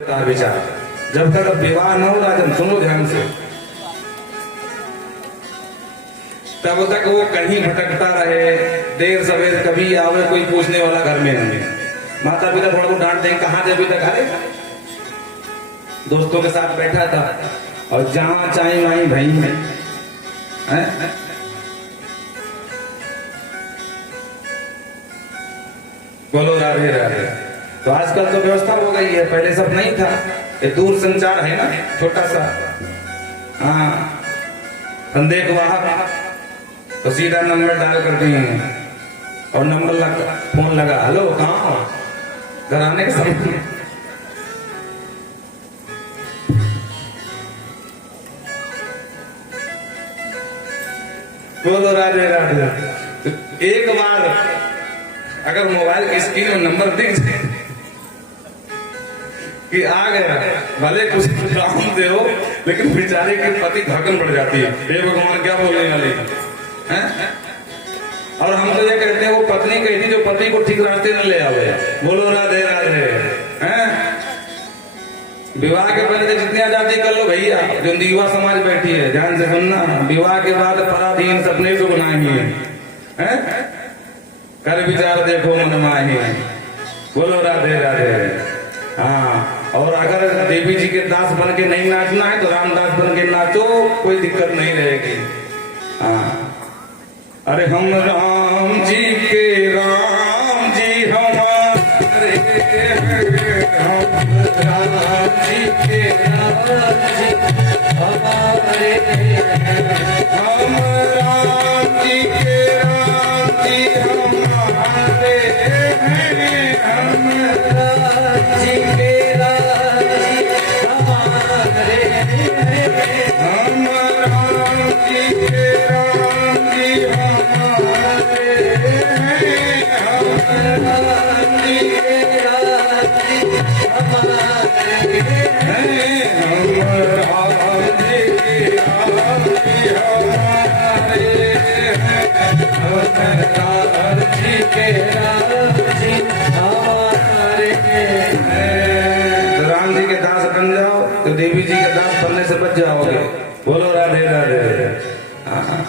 विचार जब तक विवाह न हो राजन, सुनो ध्यान से, तब तक वो कहीं भटकता रहे, देर सवेर कभी आवे, कोई पूछने वाला घर में नहीं। माता पिता थोड़ा बहुत डांट देंगे, कहाँ थे अभी तक? अरे दोस्तों के साथ बैठा था और जहां चाहे वहीं भाई में है? बोलो राधे राधे। तो आजकल तो व्यवस्था हो गई है, पहले सब नहीं था। ये दूर संचार है ना, छोटा सा, हाँ, संदेश वाहक, तो सीधा नंबर डायल कर दिए और नंबर लगा, फोन लगा, हेलो कहाँ हो, घर आने के समय। बोलो राधे राधे। तो एक बार अगर मोबाइल की स्क्रीन में नंबर दिख जाए कि आ गया, भले कुछ काम दे हो, लेकिन बेचारे के पति भागन पड़ जाती है, हे भगवान क्या बोलने वाले हैं? और हम तो ये कहते हैं वो पत्नी कही थी जो पति को ठीक रास्ते न ले आवे। बोलो राधे राधे। हैं? विवाह के पहले जितनी आजादी कर लो भैया, जो युवा समाज बैठी है ध्यान से सुनना, विवाह के बाद पराधीन सपने को बनाएंगे, हैं? कर विचार देखो मन माही। बोलो राधे राधे। हाँ, और अगर देवी जी के दास बन के नहीं नाचना है तो रामदास बन के नाचो, कोई दिक्कत नहीं रहेगी। हाँ, अरे हम राम जी के राम जी हमारे, हम राम जी के राम जी हमारे, हम राम जी के राम जी हमारे हैं, हम राम जी के राम जी हमारे हैं, हम राम जी के राम जी हमारे हैं, हम राम जी के राम जी हमारे हैं, हम राम जी के राम जी हमारे हैं, हम राम जी के राम जी हमारे हैं। राम जी के दास बन जाओ तो देवी जी के दास बनने से बच जाओगे। बोलो राधे राधे। हाँ,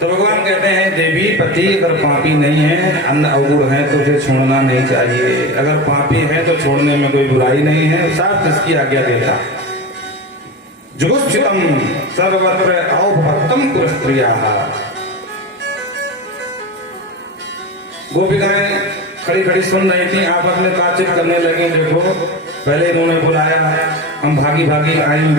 तो भगवान कहते हैं देवी पति अगर पापी नहीं है, अन्न अवगुण है तो उसे छोड़ना नहीं चाहिए। अगर पापी है तो छोड़ने में कोई बुराई नहीं है, शास्त्र इसकी आज्ञा देता। जुगुप्सितम सर्वत्र औभक्तम पुरस्त्रिया। गोपिकाएं खड़ी खड़ी सुन रही थी, आपस में बातचीत करने लगी। देखो पहले इन्होंने बुलाया, हम भागी भागी आई,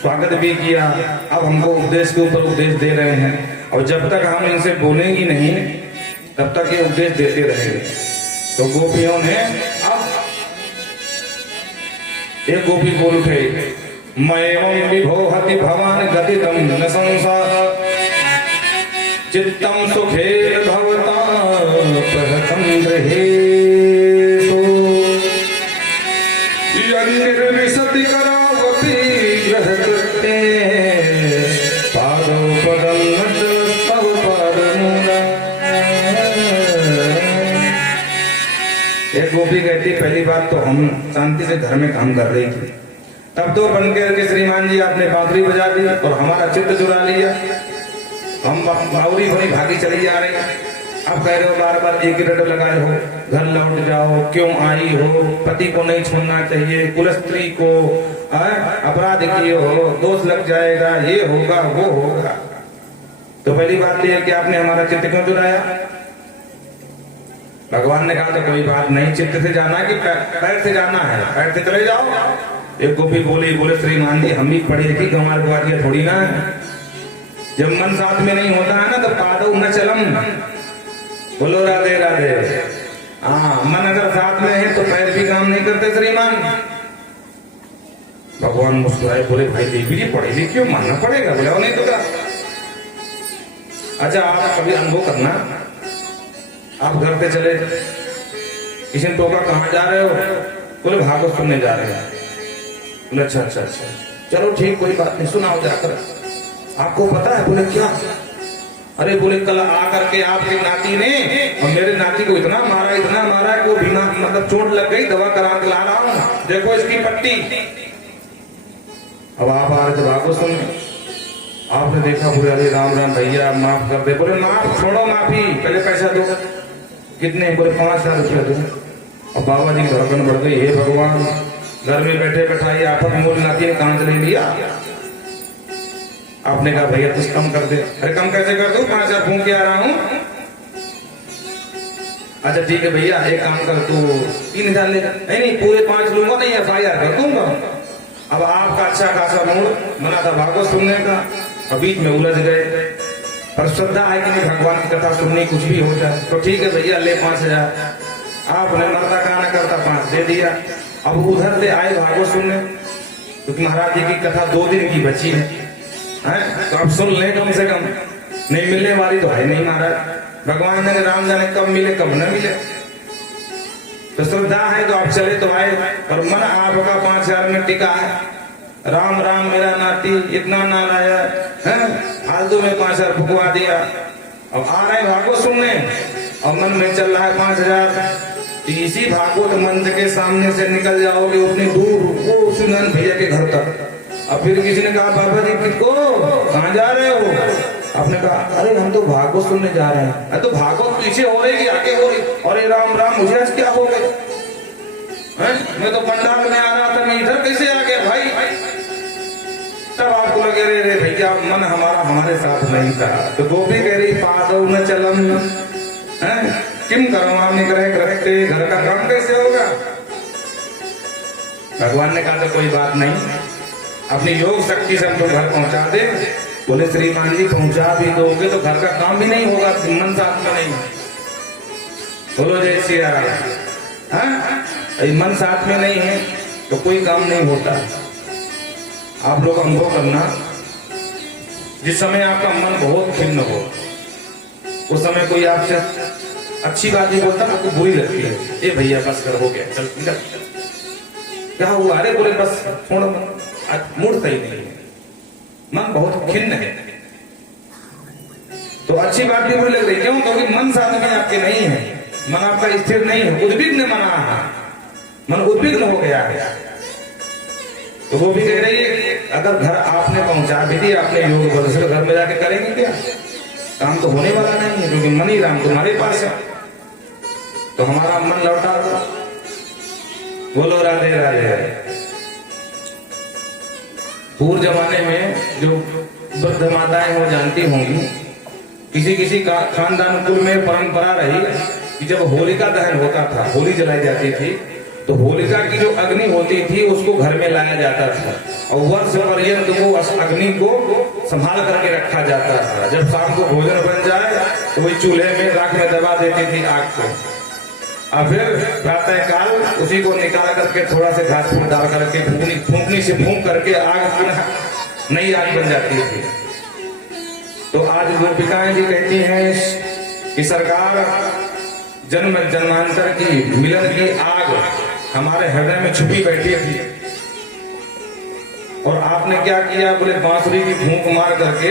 स्वागत भी किया, अब हमको उपदेश के ऊपर उपदेश दे रहे हैं, और जब तक हम इनसे बोलेंगी नहीं तब तक ये उपदेश देते रहेंगे। तो गोपियों ने अब एक गोपी बोल उठे, मयम विभोहति भवान गतितम न संसार, चित्तम सुखेन भवता प्रहतम गृहेषु, निर्विशति करावपि ग्रहकृत्ये, पादौ पदं नटस्तव पादमूला। एक गोपी कहती, पहली बात तो हम शांति से घर में काम कर रही थी, तब तो बनकर के श्रीमान जी आपने बांसुरी बजा दी और हमारा चित्त चुरा लिया, हम बावरी भरी भागी चली जा रही। अब कह रहे हो बार बार एक रट लगाए हो, घर लौट जाओ, क्यों आई हो, पति को नहीं छोड़ना चाहिए, कुल स्त्री को अपराध किए हो, दोष लग जाएगा, ये होगा वो होगा। तो पहली बात यह है कि आपने हमारा चित्त क्यों चुराया? भगवान ने कहा तो कोई बात नहीं, चित्त से जाना है कि पैर से जाना है? पैर से चले जाओ। एक गोपी बोले श्रीमान जी हम भी पढ़ी लिखी गंवार गुआरिया थोड़ी ना है, जब मन साथ में नहीं होता है ना तो पादौ न चलम। बोलो राधे राधे। हाँ, मन अगर साथ में है तो पैर भी काम नहीं करते श्रीमान। भगवान मुस्कुराए, बोले भाई देवी जी पढ़ी लिखी हो, मानना पड़ेगा। बोले नहीं तो क्या? अच्छा आप कभी अनुभव करना, आप घर पे चले, किसी ने टोका कहाँ जा रहे हो? बोले भागवत सुनने जा रहे हैं। बोले अच्छा अच्छा अच्छा, चलो ठीक, कोई बात नहीं, सुनाओ जाकर। आपको पता है? बोले क्या? अरे बोले कल आकर के आपके नाती ने और मेरे नाती को इतना मारा कि वो बीमार, मतलब चोट लग गई, दवा करा के ला रहा हूं, देखो इसकी पट्टी। अब आप आ रहे थे भागो सुन, आपने देखा, बोले अरे राम राम भैया माफ कर दे। बोले माफ छोड़ो, माफी पहले पैसा दो। कितने? बोले 5,000 रुपया दो। अब बाबा जी की धड़कन बढ़ गई, हे भगवान, घर में बैठे बैठाई आफत मूल नाती ने कहां चले लिया। आपने कहा भैया कुछ कम कर दे। अरे कम कैसे कर दो, 5,000 फूंक के आ रहा हूं। अच्छा ठीक है भैया, एक काम कर, तू 3,000 ले। नहीं पूरे 5 लूंगा, नहीं FIR कर दूंगा। अब आपका अच्छा खासा मूड बना था भागवत सुनने का, और बीच में उलझ गए। पर श्रद्धा है कि नहीं भगवान की कथा सुननी, कुछ भी हो जाए तो ठीक है भैया ले 5,000। आपने मरता का ना करता 5 दे दिया। अब उधर से आए भागवत सुनने, क्योंकि महाराज जी की कथा 2 दिन की बची है, तो अब सुन ले कम से कम, नहीं मिलने वाली तो है नहीं महाराज। भगवान ने राम जाने कब मिले कब न मिले, तो श्रद्धा है तो आप चले तो आए, और मन आपका 5,000 में टिका है। राम राम मेरा नाती इतना ना लाया है, फालतू में 5,000 फुकवा दिया। अब आ रहे भागवत सुनने और मन में चल रहा है 5,000। इसी भागवत मंच के सामने से निकल जाओगे उतनी दूर, वो सुनन भैया के घर तक। अब फिर किसी ने कहा बाबा जी किसको कहाँ जा रहे हो? आपने कहा अरे हम तो भागवत सुनने जा रहे हैं। अरे तो भागवत पीछे हो रही कि आगे हो रही? अरे राम राम, मुझे आज क्या हो गया, मैं तो पंडाल में आ रहा था, मैं इधर कैसे आ गया भाई? तब आपको लगे रे भैया मन हमारा हमारे साथ नहीं था। तो गोपी कह रही पादौ न चलम, किम करवाम करते, घर का काम कैसे होगा? भगवान ने कहा तो कोई बात नहीं, अपनी योग शक्ति से हमको घर पहुंचा दे। बोले श्रीमान जी पहुंचा भी दोगे तो घर का काम भी नहीं होगा, मन साथ में नहीं। बोलो जय श्री राम। मन साथ में नहीं है तो कोई काम नहीं होता। आप लोग अनुभव करना, जिस समय आपका मन बहुत खिन्न हो उस समय कोई आपसे अच्छी बात ही बोलता आपको बुरी लगती है, ये भैया बस कर हो गया चल निकल। क्या हुआ? अरे बोले बस थोड़ा मूड सही नहीं है, मन बहुत खिन्न है, तो अच्छी बात भी बुरी लग रही। क्यों? क्योंकि मन साथ में आपके नहीं है, मन आपका स्थिर नहीं है, उद्विग्न मना, मन उद्विग्न हो गया है। तो वो भी कह रही है अगर घर आपने पहुंचा भी दिया अपने योग बल से, घर में जाके करेंगे क्या? काम तो होने वाला नहीं है, क्योंकि मन ही राम तुम्हारे पास है। तो हमारा मन लौटा दो। बोलो राधे राधे। पूर्व जमाने में जो वृद्ध माताएं वो जानती होंगी, किसी किसी का खानदान कुल में परंपरा रही कि जब होलिका दहन होता था, होली जलाई जाती थी, तो होलिका की जो अग्नि होती थी उसको घर में लाया जाता था और वर्ष पर्यंत वो अग्नि को संभाल करके रखा जाता था। जब शाम को भोजन बन जाए तो वही चूल्हे में राख में दबा देती थी आग को, और फिर प्रातः काल उसी को निकाल करके थोड़ा से घास फूस डाल करके फूंकनी से फूंक करके आग नई आग बन जाती थी। तो आज गोपिकाएं भी कहती हैं कि सरकार जन्म जन्मांतर की मिलन की आग हमारे हृदय में छुपी बैठी थी, और आपने क्या किया? बोले बांसुरी की फूंक मार करके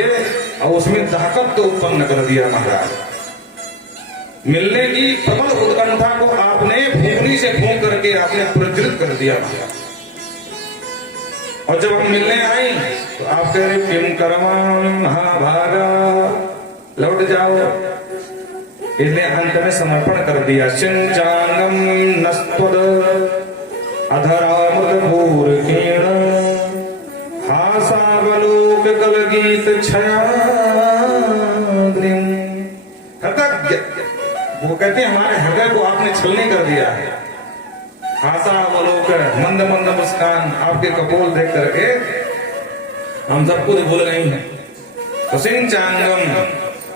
और उसमें दहकत तो उत्पन्न कर दिया महाराज। मिलने की प्रबल उत्कंठा को आपने फूंकनी से फूंक करके आपने प्रज्वलित कर दिया महाराज। और जब हम मिलने आए तो आप कह रहे किम करवाम महाभागा, लौट जाओ। इसलिए अंत में समर्पण कर दिया। सिंचांगम नस्त्वद अधरामृत भूरकेण हासावलोक कल गीत छया। वो कहते हैं हमारे हृदय को आपने छलनी कर दिया है। हासावलोक मंद मंद मुस्कान आपके कपोल देख करके हम सब कुछ भूल गए हैं। तो सिंचांगम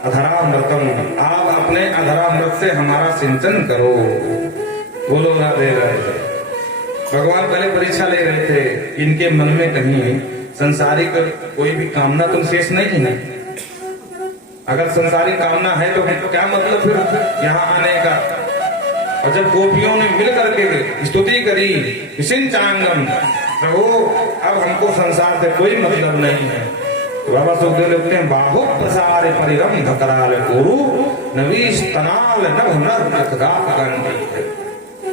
अधरामृतम, आप अपने अधरामृत से हमारा सिंचन करो। बोलो राधे राधे। भगवान पहले परीक्षा ले रहे थे, इनके मन में कहीं संसारिक कोई भी कामना तुम शेष नहीं है। अगर संसारिक कामना है तो क्या मतलब फिर यहाँ आने का? और जब गोपियों ने मिल करके स्तुति करी सिंचांगम, प्रभु अब हमको संसार से कोई मतलब नहीं है, बाबा सुखदेव लिखते हैं, बाहु प्रसार परिरम कराल गुरु नवीश तनाल नभ नर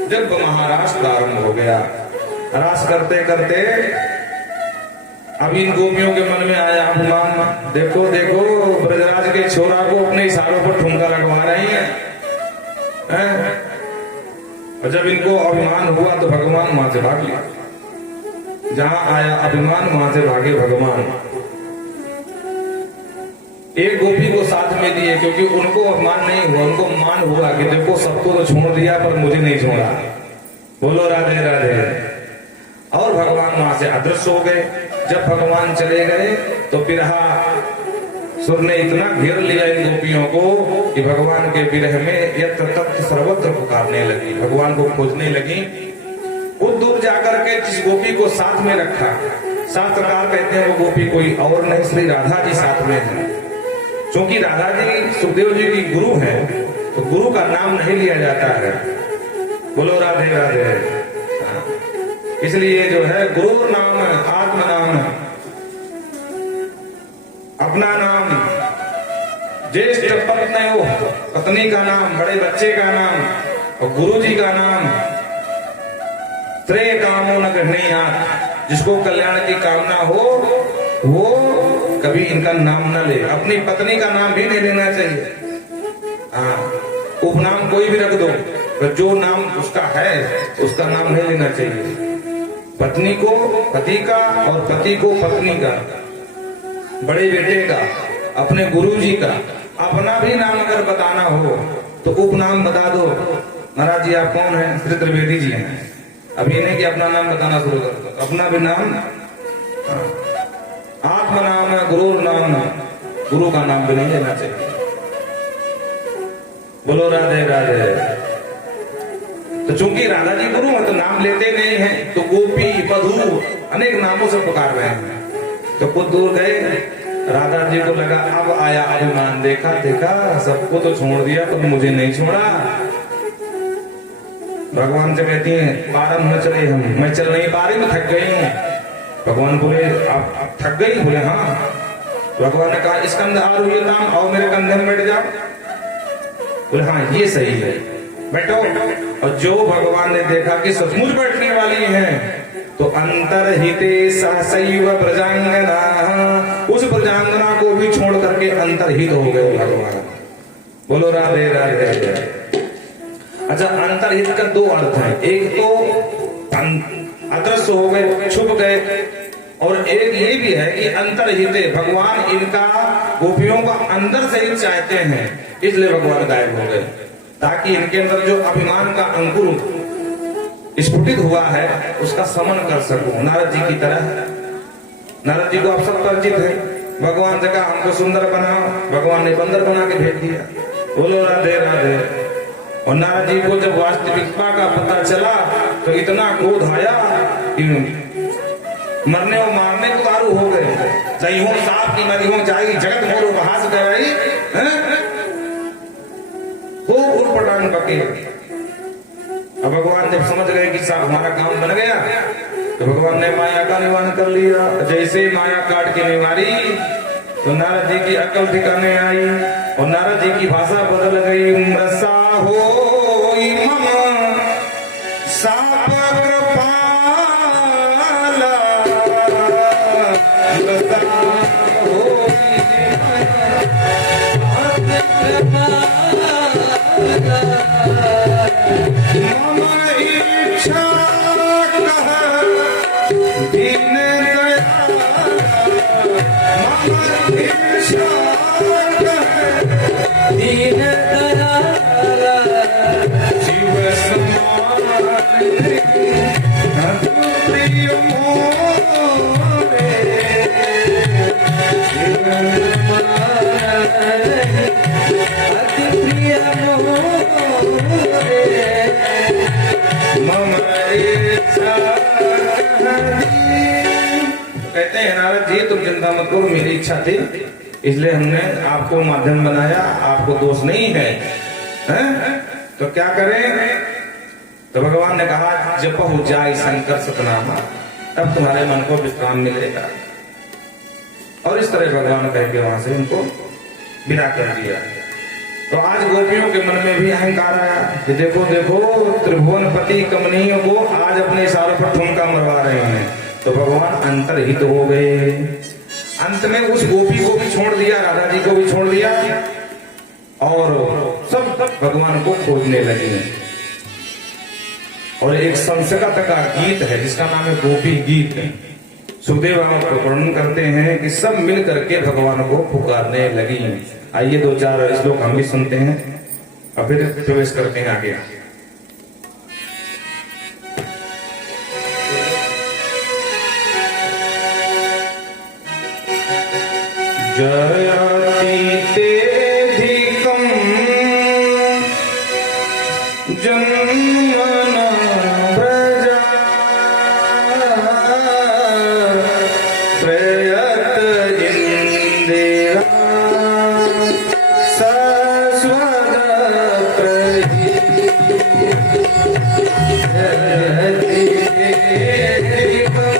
जब महाराज प्रारंभ हो गया, रास करते करते अब इन गोपियों के मन में आया अभिमान, देखो देखो ब्रजराज के छोरा को अपने इशारों पर ठुमका लगवा रही हैं। और जब इनको अभिमान हुआ तो भगवान वहां से भाग लिया, जहां आया अभिमान वहां से भागे भगवान। एक गोपी को साथ में दिए क्योंकि उनको अभिमान नहीं हुआ, उनको मान हुआ कि देखो सबको तो छोड़ दिया पर मुझे नहीं छोड़ा। बोलो राधे राधे। और भगवान वहां से अदृश्य हो गए। जब भगवान चले गए तो बिरहा सुर ने इतना घेर लिया इन गोपियों को कि भगवान के विरह में यत्र तत्र सर्वत्र पुकारने लगी, भगवान को खोजने लगी। बहुत दूर जाकर के जिस गोपी को साथ में रखा, शास्त्रकार कहते हैं वो गोपी कोई और नहीं, श्री राधा जी साथ में है। क्योंकि राधा जी सुखदेव जी की गुरु है तो गुरु का नाम नहीं लिया जाता है। बोलो राधे राधे। इसलिए जो है गुरु नाम आत्म नाम, अपना नाम, ज्येष्ठ पत्नी हो पत्नी का नाम, बड़े बच्चे का नाम और गुरु जी का नाम। त्रे कामों न गृहणीयात्, जिसको कल्याण की कामना हो वो कभी इनका नाम न ले। अपनी पत्नी का नाम भी नहीं लेना चाहिए। हाँ, उपनाम कोई भी रख दो, पर जो नाम उसका है उसका नाम नहीं लेना चाहिए। पत्नी को पति का और पति को पत्नी का, बड़े बेटे का, अपने गुरुजी का। अपना भी नाम अगर बताना हो तो उपनाम बता दो। महाराज जी आप कौन हैं? श्री त्रिवेदी जी हैं। अब ये नहीं कि अपना नाम बताना शुरू कर दो, अपना भी नाम। आत्म नाम है, गुरु नाम है, गुरु का नाम भी नहीं लेना चाहिए। बोलो राधे राधे। तो चूंकि राधा जी गुरु है तो नाम लेते नहीं हैं, तो गोपी बधू अनेक नामों से पुकार रहे हैं। तो कुछ दूर गए, राधा जी को लगा अब आया अभिमान, देखा देखा सबको तो छोड़ दिया तो मुझे नहीं छोड़ा। भगवान से कहती हैं पारम न चले हम, मैं चल नहीं पा रही, मैं थक गई हूँ। भगवान बोले आप थक गई? बोले हाँ। भगवान ने कहा स्कंद आरूह्यताम, आओ मेरे कंधे में बैठ जाओ। बोले हाँ ये सही है, बैठो। और जो भगवान ने देखा कि सचमुच बैठने वाली हैं तो अंतरहिते सहसैव ब्रजांगना, उस ब्रजांगना को भी छोड़ करके अंतरहित हो गए भगवान। बोलो राधे राधे। अच्छा, अंतरहित का दो अर्थ है, एक तो अदृश्य हो गए, छुप गए, और एक ये भी है कि अंतरहिते, भगवान इनका गोपियों का अंदर से ही चाहते हैं, इसलिए भगवान गायब हो गए ताकि इनके अंदर जो अभिमान का अंकुर स्फुटित हुआ है उसका समन कर सकूं। नारद जी की तरह, नारद जी को आप सब परिचित है। भगवान से कहा हमको सुंदर बनाओ, भगवान ने बंदर बना के भेज दिया। बोलो राधे राधे। और नारद जी को जब वास्तविकता का पता चला तो इतना क्रोध आया कि मरने और मारने को आरू हो गए। सही हो साफ की मरी हो जाएगी, जगत मोर उपहास कराई, वो उठपटांग बके। अब भगवान जब समझ गए कि साहब हमारा काम बन गया तो भगवान ने माया का निवारण कर लिया। जैसे माया काट के निवारी तो नारद जी की अकल ठिकाने आई और नारद जी की भाषा बदल गई। मृषा हो मम साप कृपाला, कहते हैं नारद जी तुम चिंता मत करो, मेरी इच्छा थी इसलिए हमने आपको माध्यम बनाया, आपको दोष नहीं है, तो क्या करें? तो भगवान ने कहा जप हो जाए शंकर सतनामा, तब तुम्हारे मन को विश्राम मिलेगा। और इस तरह भगवान कह के वहां से उनको विदा कर दिया। तो आज गोपियों के मन में भी अहंकार आया कि देखो देखो त्रिभुवनपति कमनीय को आज अपने इशारों पर ठुमका मरवा रहे हैं। तो भगवान अंतर्हित हो गए। अंत में उस गोपी को भी छोड़ दिया, राधा जी को भी छोड़ दिया और सब भगवान को खोजने लगे। और एक संस्कृत का गीत है जिसका नाम है गोपी गीत। सुखदेव वर्णन करते हैं कि सब मिल करके भगवान को पुकारने लगी। आइए 2-4 श्लोक हम भी सुनते हैं और फिर प्रवेश करते हैं आगे। जयति तेधिकं जन्मना व्रजा प्रयत इंदिरा सस्वद प्रहि जयति तेधिकं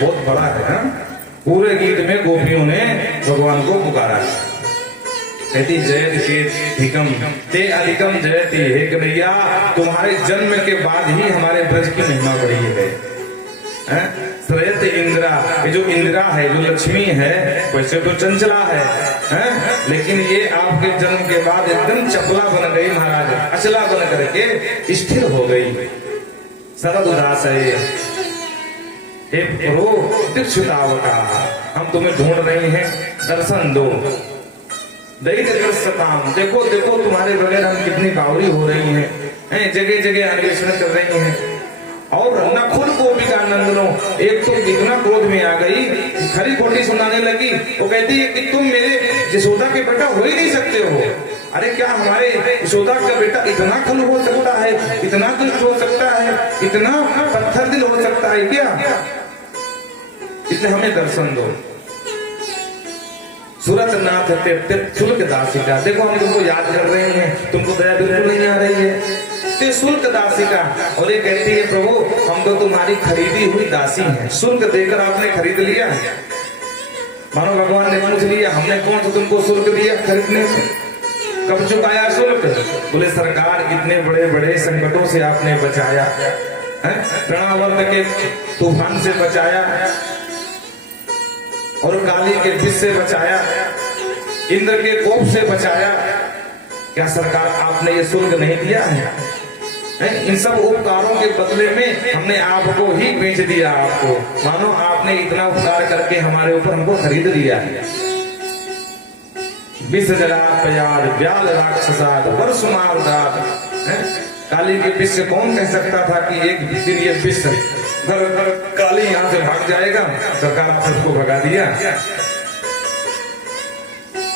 बहुत बड़ा है। पूरे गीत में गोपियों ने भगवान को पुकारा। कहती जयति अधिकम ते अधिकम जयति, हे कन्हैया तुम्हारे जन्म के बाद ही हमारे ब्रज की महिमा बढ़ी है। श्रेयत इंदिरा, ये जो इंदिरा है, जो लक्ष्मी है, वैसे तो चंचला है, लेकिन ये आपके जन्म के बाद एकदम चपला बन गई महाराज, अचला बन करके स्थिर हो गई। सरद उदास है, हे प्रभु दीक्षितावता, हम तुम्हें ढूंढ रहे हैं, दर्शन दो। दैत्यम, देखो देखो तुम्हारे बगैर हम कितनी बावरी हो रही हैं, जगह जगह अन्वेषण कर रही हैं। और नखुन गोपिका नंदनो, एक तो इतना क्रोध में आ गई, खरी खोटी सुनाने लगी। वो कहती है कि तुम मेरे यशोदा के बेटा हो ही नहीं सकते हो। अरे क्या हमारे यशोदा का बेटा इतना खुल हो सकता है, इतना दुष्ट हो सकता है, इतना पत्थर दिल हो सकता है क्या? इसलिए हमें दर्शन दो। सूरत नाथ शुल्क दासिका, देखो हम तुमको याद कर रहे हैं, तुमको दया बिल्कुल नहीं आ रही है। शुल्क दासिका, और ये कहती है प्रभु हम तो तुम्हारी खरीदी हुई दासी हैं, शुल्क देकर आपने खरीद लिया। मानो भगवान ने पूछ लिया हमने कौन सा तुमको शुल्क दिया खरीदने में, कब चुकाया शुल्क? बोले सरकार इतने बड़े बड़े संकटों से आपने बचाया, प्रणवर्त के तूफान से बचाया, और काली के विष से बचाया, इंद्र के कोप से बचाया, क्या सरकार आपने ये शुल्क नहीं दिया है? इन सब उपकारों के बदले में हमने आपको ही बेच दिया। आपको मानो आपने इतना उपकार करके हमारे ऊपर हमको खरीद लिया है। विष जला प्यार व्याल राक्षसाद वर्षमार दात, काली के विष से कौन कह सकता था कि एक दिन ये विष काली यहाँ से भाग जाएगा, सरकार आपने उसको भगा दिया।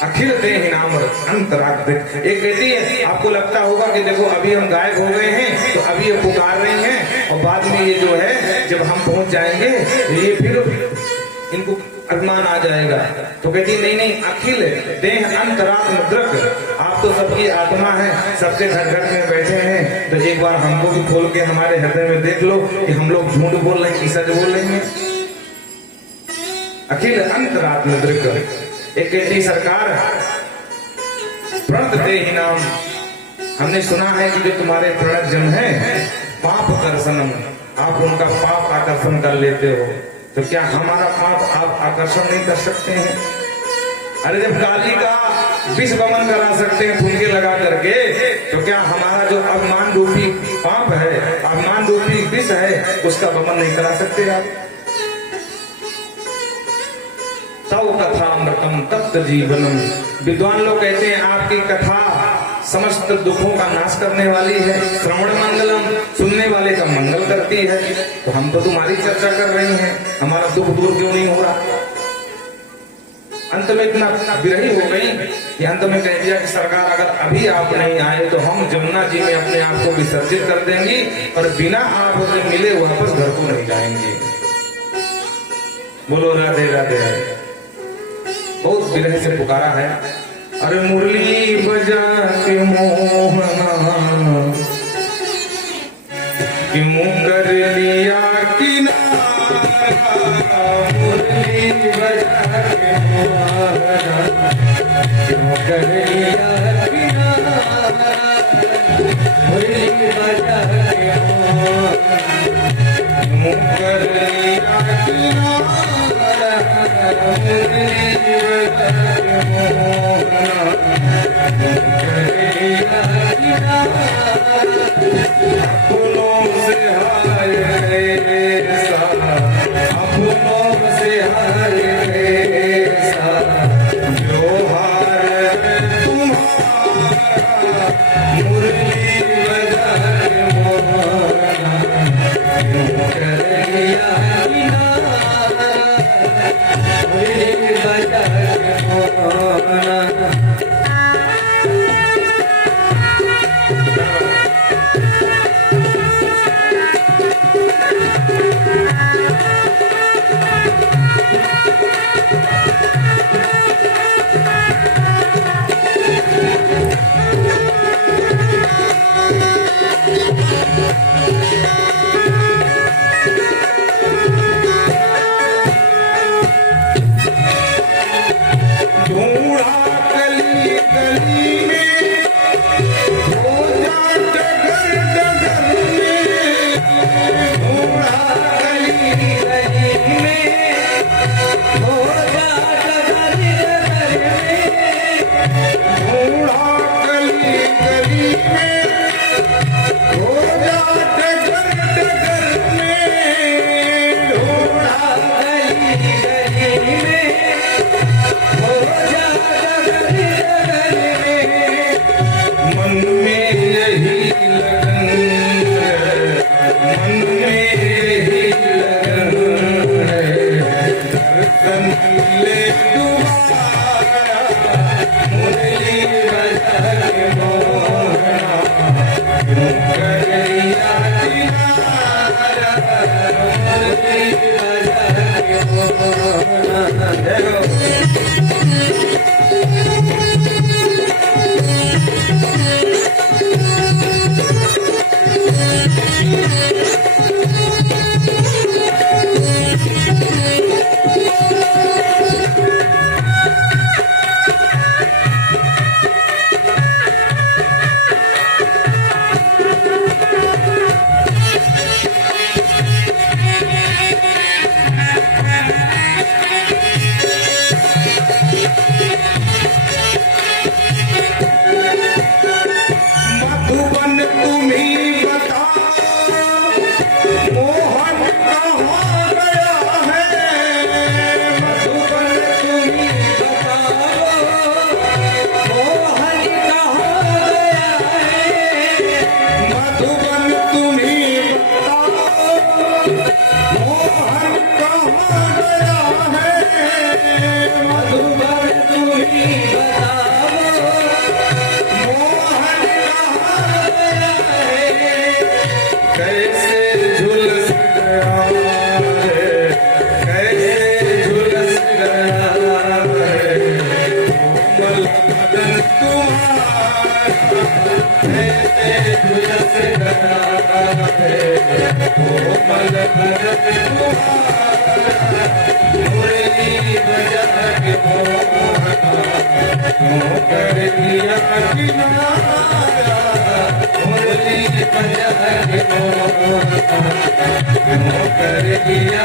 अखिल देह नाम अंतराग। एक कहती है, आपको लगता होगा कि देखो अभी हम गायब हो गए हैं तो अभी ये पुकार रही हैं और बाद में ये जो है जब हम पहुंच जाएंगे ये फिर इनको अभिमान आ जाएगा। तो कहती नहीं नहीं, अखिल देह अंतराग मुद्रक, आप तो सबकी आत्मा है, सबके घर घर में बैठे हैं, तो एक बार हमको भी खोल के हमारे हृदय में देख लो कि हम लोग झूठ बोल रहे हैं कि सच बोल रहे हैं। अखिल अंतराग मुद्रक। एक कहती सरकार, प्रणत देहि नाम, हमने सुना है कि जो तुम्हारे प्रणत जन है पाप कर्षणम, आप उनका पाप आकर्षण कर लेते हो, तो क्या हमारा पाप आप आकर्षण नहीं कर सकते हैं? अरे जब काली का विष वमन करा सकते हैं फुनके लगा करके, तो क्या हमारा जो अभिमान रूपी पाप है, अभिमान रूपी विष है, उसका वमन नहीं करा सकते आप? तव कथा अमृतम तप्त जीवनम। विद्वान लोग कहते हैं आपकी कथा समस्त दुखों का नाश करने वाली है, श्रवण मंगलम, सुनने वाले का मंगल करती है। तो हम तो तुम्हारी चर्चा कर रही हैं, हमारा दुख दूर क्यों नहीं हो रहा? अंत में इतना विरही हो गई कि अंत में कह दिया कि सरकार अगर अभी आप नहीं आए तो हम जमुना जी में अपने आप को विसर्जित कर देंगी और बिना आपसे मिले वापस घर को नहीं जाएंगे। बोलो राधे राधे। बहुत विरह से पुकारा है। अरे मुरली बजा के मोहना कि मुँह कर लिया किनारा, मुरली बजा के मोहना क्यों कर लिया किनारा, मुरली बजा के मोहना मुँह कर लिया किनारा, मुरली अपनों से हाय ऐसा, अपनों से हाय ऐसा, जो हार तुम्हारा, मुरली बजा के मोहना क्यों कर लिया किनारा, मुरली बजा के मोहना। कर दिया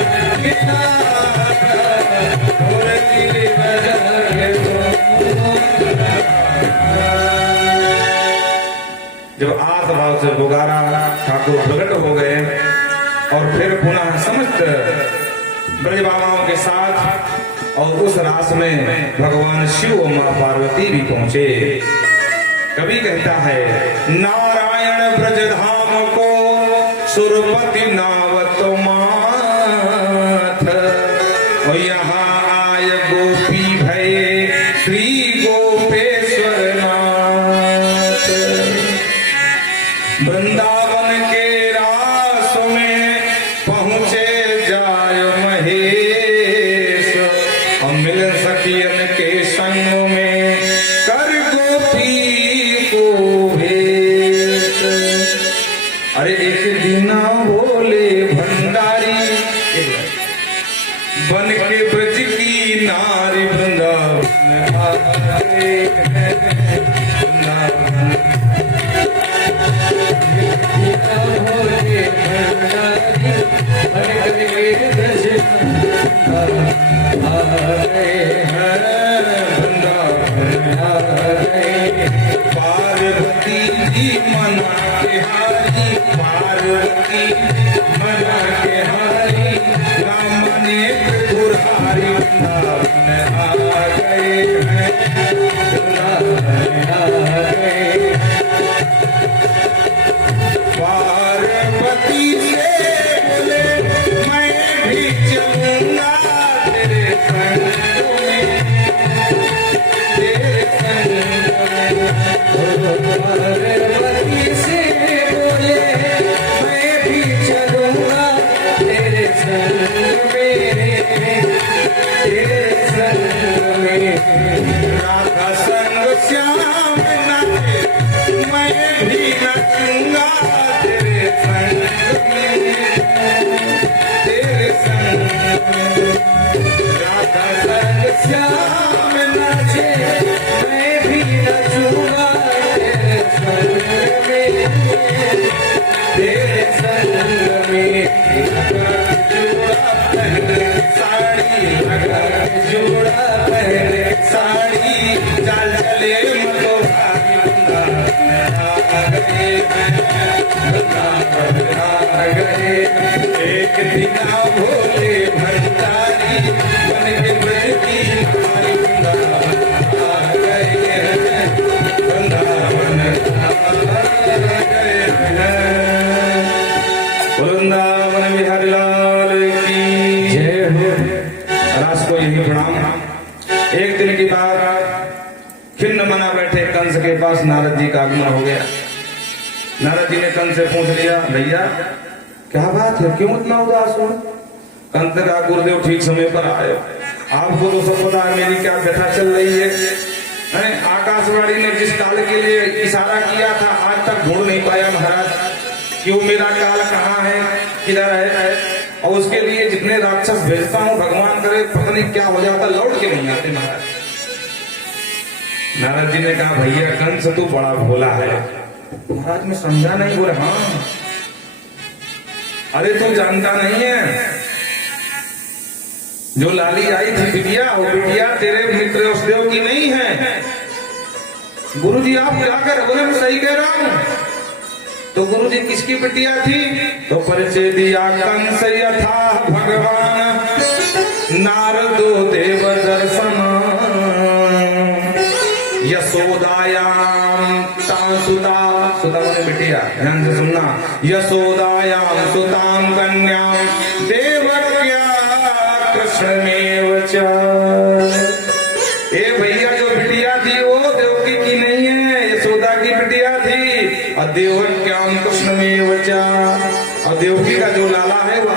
ढोलकी बजा के जब आर्त भाव से पुकारा ठाकुर प्रकट हो गए और फिर पुनः समस्त ब्रज बाबाओं के साथ और उस रास में भगवान शिव और मां पार्वती भी पहुंचे। कवि कहता है नारायण ब्रज धाम को सुरपति नावत माथ और यहाँ आय गोपी भय श्री गोपेश्वर नाथ। वृंदावन के रास में पहुंचे जाय महेश और मिल सखियन के संग में कर गोपी को भेष। अरे एक दीना बोले भंडारी बन के ब्रज की नारी वृंदावन आए पार्वती जी मना के हारी पार्वती मना के हारी राम ने त्रिपुरारी वृंदावन आ गए वृंदावन आ गए। पार्वती से बोले मैं भी चलूंगा तेरे संग में तेरे संग में। पार्वती से बोले मैं भी चलूंगा तेरे संग में तेरे संग में। राधा संग श्याम नाचे मैं भी नचूंगा तेरे संग में तेरे संग में। राधा संग श्याम नाचे मैं भी नचूंगा तेरे संग में तेरे संग में। जोड़ा पहले साड़ी लगा जोड़ा पहले साड़ी चल चले मतो भागी वृंदावन आ गए वृंदावन आ गए। एक दीना भोले भंडारी बन के ब्रज की नारी वृंदावन आ गए वृंदावन आ गए। वृंदावन बिहारी लाल की जय हो। रास को यही प्रणाम। एक दिन की बात खिन्न मना बैठे कंस के पास नारद जी का आगमन हो गया। नारद जी ने कंस से पूछ लिया भैया क्या बात है क्यों इतना उदास हो। कंस का गुरुदेव ठीक समय पर आए आपको तो सब पता है मेरी क्या व्यथा चल रही है। आकाशवाणी ने जिस काल के लिए इशारा किया था आज तक ढूंढ नहीं पाया महाराज क्यों मेरा काल कहाँ है किधर है। और उसके लिए जितने राक्षस भेजता हूँ भगवान करे पता नहीं क्या हो जाता लौट के नहीं आते महाराज। नारद जी ने कहा भैया कंस तू बड़ा भोला है। महाराज में समझा नहीं बोले हाँ अरे तू जानता नहीं है जो लाली आई थी बिटिया वो बिटिया तेरे मित्र वसुदेव की नहीं है। गुरुजी आप क्या कर बोले मैं सही कह रहा हूँ। तो गुरुजी किसकी बिटिया थी तो परिचय दिया कंस यथा भगवान नारदो देव दर्शन यशोदायाम सुता सुता मैंने बिटिया ध्यान से सुनना यशोदायाम सुताम कन्याम देवक्या कृष्णमेव च। ए भैया जो बिटिया थी वो देवकी की नहीं है यशोदा की बिटिया थी और देवक्याम कृष्णमेव च। और देवकी का जो लाला है वो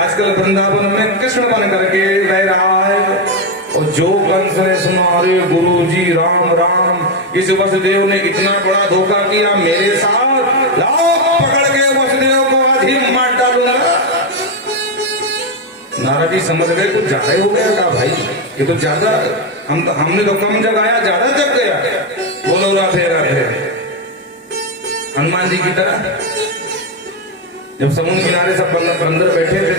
आजकल वृंदावन में कृष्ण बन करके रह रहा है। और जो कंस ने सुना अरे गुरु जी राम राम इस वसुदेव ने इतना बड़ा धोखा किया मेरे साथ लाओ पकड़ के वसुदेव को आधी मार डालूंगा। नारद जी समझ गए कुछ ज्यादा ही हो गया का भाई ये तो ज्यादा हमने तो कम जगाया ज्यादा जग गया। बोलो राधे राधे हनुमान जी की तरह जब समुद्र किनारे सब बंदर बैठे थे,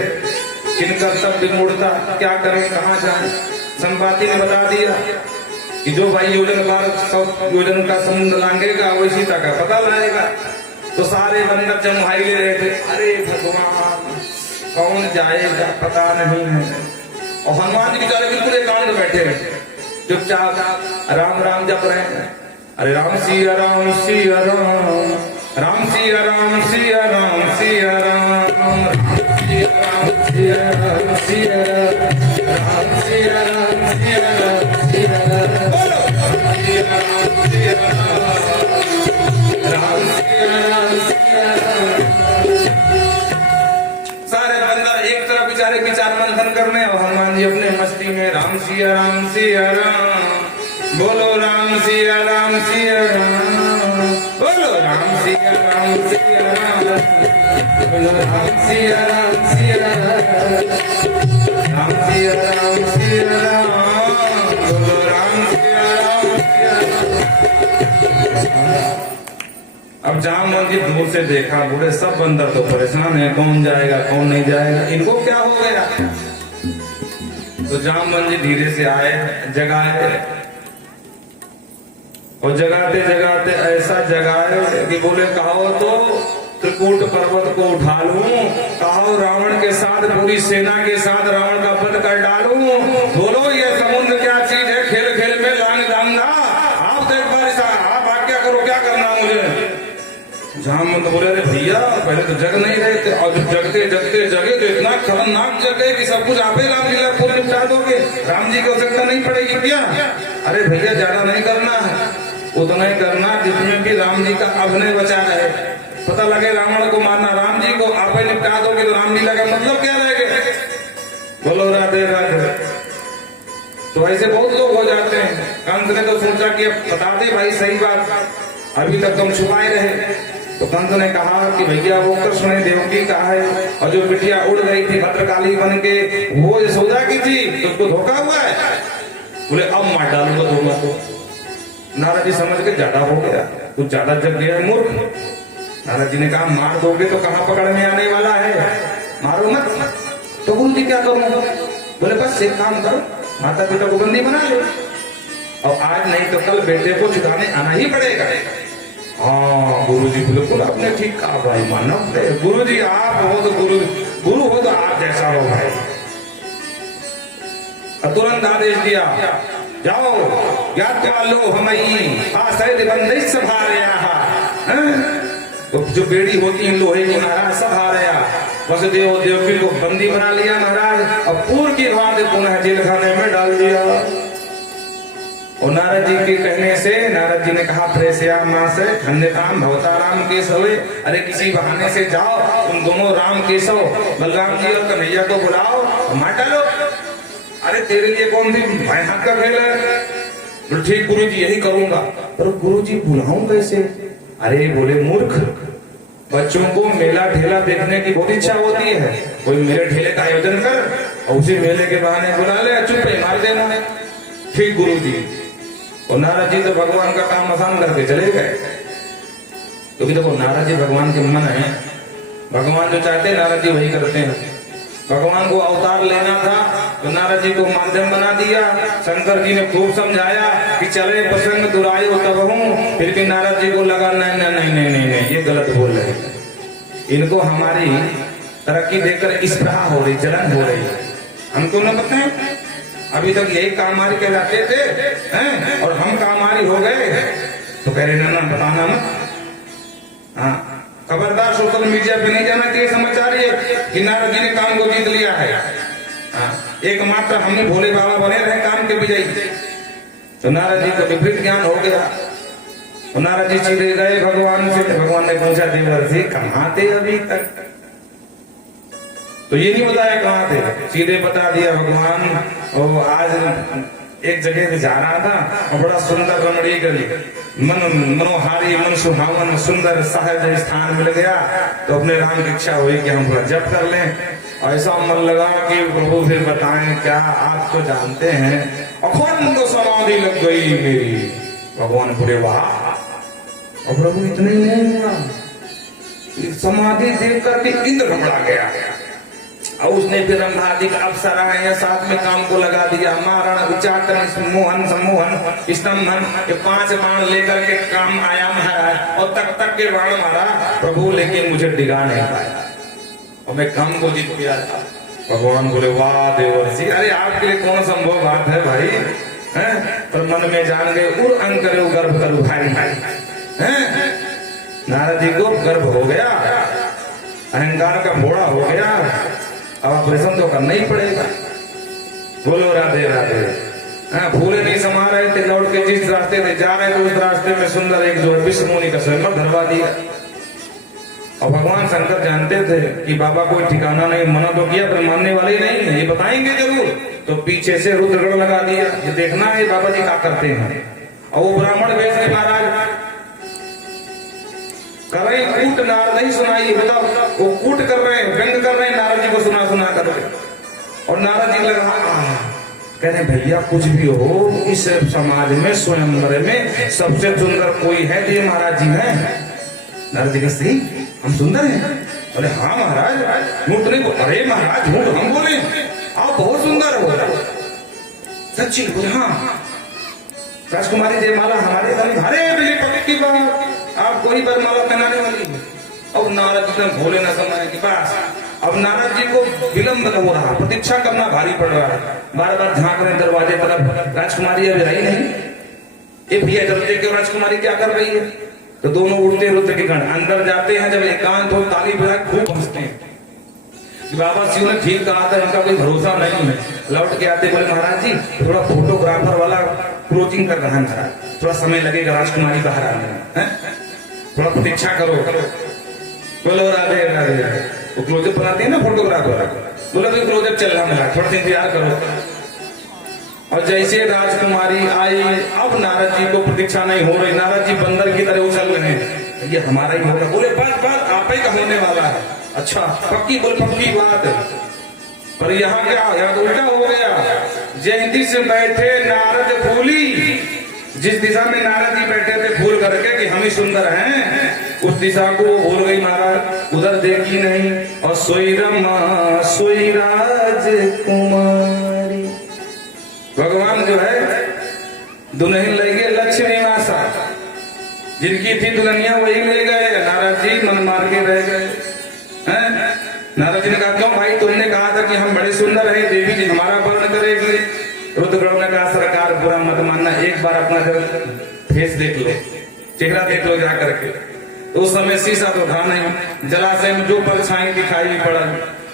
किनका तब भी मुड़ता, क्या करें कहाँ जाए। संपाति ने बता दिया कि जो भाई योजन पार 100 योजन का समुद्र लांघेगा वो सीता का पता लाएगा। तो सारे बंदर जमुहाई ले रहे थे, अरे भगवान कौन जाएगा पता नहीं है। और हनुमान जी बेचारे बिल्कुल एकांत बैठे हैं, चुपचाप राम राम जप रहे हैं। अरे राम सिया राम सिया राम, राम सिया राम सिया राम सिया राम, राम सिया राम सिया राम सिया राम सिया राम सिया राम, राम सिया राम सिया राम। सारे बंदर एक तरफ बेचारे विचार मंथन करने और हनुमान जी अपने मस्ती में राम सिया राम सिया राम, बोलो राम सिया राम सिया राम, बोलो राम सिया राम सिया राम, बोलो राम सिया राम सिया राम, राम सिया राम सिया राम, बोलो राम सिया राम सिया राम। अब जामवंत जी दूर से देखा, बोले सब बंदर तो परेशान है, कौन जाएगा कौन नहीं जाएगा, इनको क्या हो गया। तो जामवंत जी धीरे से आए, जगाए और जगाते जगाते ऐसा जगाए कि बोले कहो तो त्रिकूट पर्वत को उठा लूं, कहो रावण के साथ पूरी सेना के साथ रावण का वध कर डालूं, बोलो ये समुद्र क्या चीज है, खेल खेल में लांग जाऊंगा, आप तो एक बार आप आज्ञा करो क्या करना मुझे। जामवंत बोले अरे भैया पहले तो जग नहीं रहे थे, और जगते जगते जगे तो इतना खतरनाक जगे कि सब कुछ आप ही राम लीला पूरी निपटा दोगे, राम जी की आवश्यकता नहीं पड़ेगी क्या। अरे भैया ज्यादा नहीं करना है, उतना ही करना जिसमें भी राम जी का अभिनय बचा रहे, पता लगे रावण को मारना, राम जी को आप ही निपटा दोगे तो रामलीला का मतलब क्या रहेगा। बोलो राधे राधे। तो ऐसे बहुत लोग हो जाते हैं। कंस ने तो सोचा कि अब बता दे भाई सही बात, अभी तक तुम छुपाए रहे। तो कंस ने कहा कि भैया वो कृष्ण ने देवकी का है, और जो बिटिया उड़ गई थी भद्रकाली बन के वो यशोदा की थी, तो उसको धोखा हुआ है। बोले अब मार डालूंगा दोनों को। नारद जी समझ के ज्यादा हो गया, कुछ ज्यादा जग गया है मूर्ख। नारद जी ने कहा मार दोगे तो कहाँ पकड़ में आने वाला है, मारो मत। तो गुरु जी क्या करूं। बोले बस एक काम करो, माता पिता को बंदी बना लो, और आज नहीं तो कल बेटे को छुड़ाने आना ही पड़ेगा। हाँ गुरु जी बिल्कुल आपने ठीक कहा भाई, मानव गुरु जी आप हो तो गुरु हो तो आप जैसा हो भाई। तुरंत आदेश दिया जाओ ज्ञात्वा लो हमई बंदिश तो जो बेड़ी होती है लोहे की महाराज सब हारया, वसुदेव देवकी को बंदी बना लिया महाराज, और पूर्व की भांति पुनः जेल खाने में डाल दिया। और नारद जी के कहने से नारद जी ने कहा प्रेसया मां से धन्यताम भवता राम केशव, अरे किसी बहाने से जाओ तुम दोनों राम केशव बलराम जी और कन्हैया को बुलाओ मार डालो। अरे तेरे लिए कौन सी भाई हाथ का खेल है। तो ठीक गुरु जी यही करूंगा, पर गुरु जी बुलाऊं कैसे। अरे बोले मूर्ख, बच्चों को मेला ठेला देखने की बहुत इच्छा होती है, कोई मेले ठेले का आयोजन कर और उसी मेले के बहाने बुला ले, चुप ही मार देना है। ठीक गुरु जी। और नारद जी तो भगवान का काम आसान करके चले गए, क्योंकि देखो नारद जी भगवान के मन है, भगवान जो चाहते हैं नारद जी वही करते हैं। भगवान को अवतार लेना था तो नारद जी को माध्यम बना दिया। शंकर जी ने खूब समझाया कि चले प्रसंग दुरायो तब हूँ, फिर भी नारद जी को लगा नहीं नहीं नहीं नहीं नहीं, नहीं ये गलत बोल रहे, इनको हमारी तरक्की देखकर स्पृहा हो रही, जलन हो रही। हमको न पता है अभी तक यही कामारी कहलाते थे हैं? और हम कामारी हो गए तो कह रहे ना बताना मत। हाँ खबरदार सोशल मीडिया पे नहीं जाना चाहिए समाचार ये कि नारद जी ने काम को जीत लिया है। एकमात्र हमने भोले बाबा बने रहे काम के विजयी। तो नारद जी को विपरीत ज्ञान हो गया। तो नारद जी सीधे गए भगवान से, भगवान ने पूछा देवर्षि कहाँ थे अभी तक। तो ये नहीं बताया कहाँ थे, सीधे बता दिया भगवान और आज एक जगह जा रहा था और बड़ा सुंदर रमणीय गली, मनोहारी मन सुहावन सुंदर सहज स्थान मिल गया। तो अपने राम की इच्छा हुई कि हम थोड़ा जप कर लें। ऐसा मन लगा कि प्रभु फिर बताएं क्या, आप तो जानते हैं अखंड समाधि लग गई मेरी। भगवान बोले वाह, और प्रभु इतने नहीं हुआ, समाधि देख करके इंद्र घबरा गया और उसने फिर रंभादिक अप्सराएं साथ में काम को लगा दिया। मारण विचाटन मोहन सम्मोहन स्तंभन ये 5 बाण लेकर के काम आया महाराज और तक तक के बाण मारा प्रभु, लेकिन मुझे डिगा नहीं पाया और मैं काम को जीत गया था। भगवान बोले वाह देवर्षि, अरे आपके लिए कौन संभव बात है भाई, हैं? पर मन में जान गए उर अंग करे गर्भ करू भाई हैं? नारद जी को गर्भ हो गया, अहंकार का घोड़ा हो गया, अब ऑपरेशन तो करना ही पड़ेगा। बोलो राधे राधे। फूले नहीं समा रहे थे, लौट के जिस रास्ते से जा रहे थे उस रास्ते में सुंदर एक जो है विष्णु मुनि का स्वयं धरवा दिया। और भगवान शंकर जानते थे कि बाबा कोई ठिकाना नहीं, मना तो किया पर मानने वाले ही नहीं है, ये बताएंगे जरूर, तो पीछे से रुद्रगढ़ लगा दिया। ये देखना है बाबा जी क्या करते हैं। और वो ब्राह्मण वेश में महाराज कर रहे कूट, नारद ही सुनाई, बताओ वो कूट कर रहे हैं, व्यंग कर रहे हैं नारद जी को सुना सुना करके। और नारद जी लगा कहने भैया कुछ भी हो, इस समाज में स्वयंवर में सबसे सुंदर कोई है तो ये महाराज जी हैं। नारद जी सही हम सुंदर हैं? बोले हाँ महाराज। मुझे अरे महाराज झूठ हम बोले, आप बहुत सुंदर हो। सच्ची बोले हाँ। राजकुमारी जयमाला हमारे घर में, अरे मेरी पक्की बात, आप कोई वरमाला पहनाने वाली है। अब नारद जी एकदम भोले न समय के पास, अब नारद जी को विलंब हो रहा, प्रतीक्षा करना भारी पड़ रहा है, बार बार झांक रहे दरवाजे तरफ, राजकुमारी अभी रही नहीं। ये भैया जब देखो राजकुमारी क्या कर रही है, तो दोनों उड़ते रुद्र के गण अंदर जाते हैं। जब एकांत हो ताली बजा खूब हंसते हैं। बाबा शिव ने ठीक कहा था, इनका कोई भरोसा नहीं है। लौट के आते बोले महाराज जी थोड़ा फोटोग्राफर वाला क्रोचिंग कर रहा है महाराज, थोड़ा समय लगेगा राजकुमारी बाहर आने में, थोड़ा प्रतीक्षा करो। बोलो राधे राधे। वो क्लोजअप बनाते हैं ना फोटोग्राफर, बोला भाई क्लोजअप चल रहा है, थोड़ा सा इंतजार करो। और जैसे राजकुमारी आई, अब नारद जी को प्रतीक्षा नहीं हो रही, नारद जी बंदर की तरह उछल रहे हैं, ये हमारा ही होगा। बोले बस बस आप ही का होने वाला है। अच्छा पक्की, बोल पक्की बात है। पर यहाँ क्या, यहाँ तो उल्टा हो गया। जयंती से बैठे नारद फूली, जिस दिशा में नारद जी बैठे थे फूल करके कि हम ही सुंदर हैं, उस दिशा को वो भूल गई महाराज, उधर देखी नहीं। और सोई रमा सोई राजकुमारी, भगवान जो है दुल्हन ले गए लक्ष्मी मासा, जिनकी थी दुल्हनिया वही ले गए। नारद जी मन मार के रह गए हैं। नारद जी ने कहा क्यों भाई, तुमने कहा था कि हम बड़े सुंदर हैं, देवी जी हमारा वर्ण करेगी। रुद्रगढ़ ने कहा सरकार बुरा मत मानना, एक बार अपना फेस देख लो, चेहरा देख लो जा करके। तो उस समय शीशा तो था नहीं, जलाशय में जो परछाई दिखाई पड़ा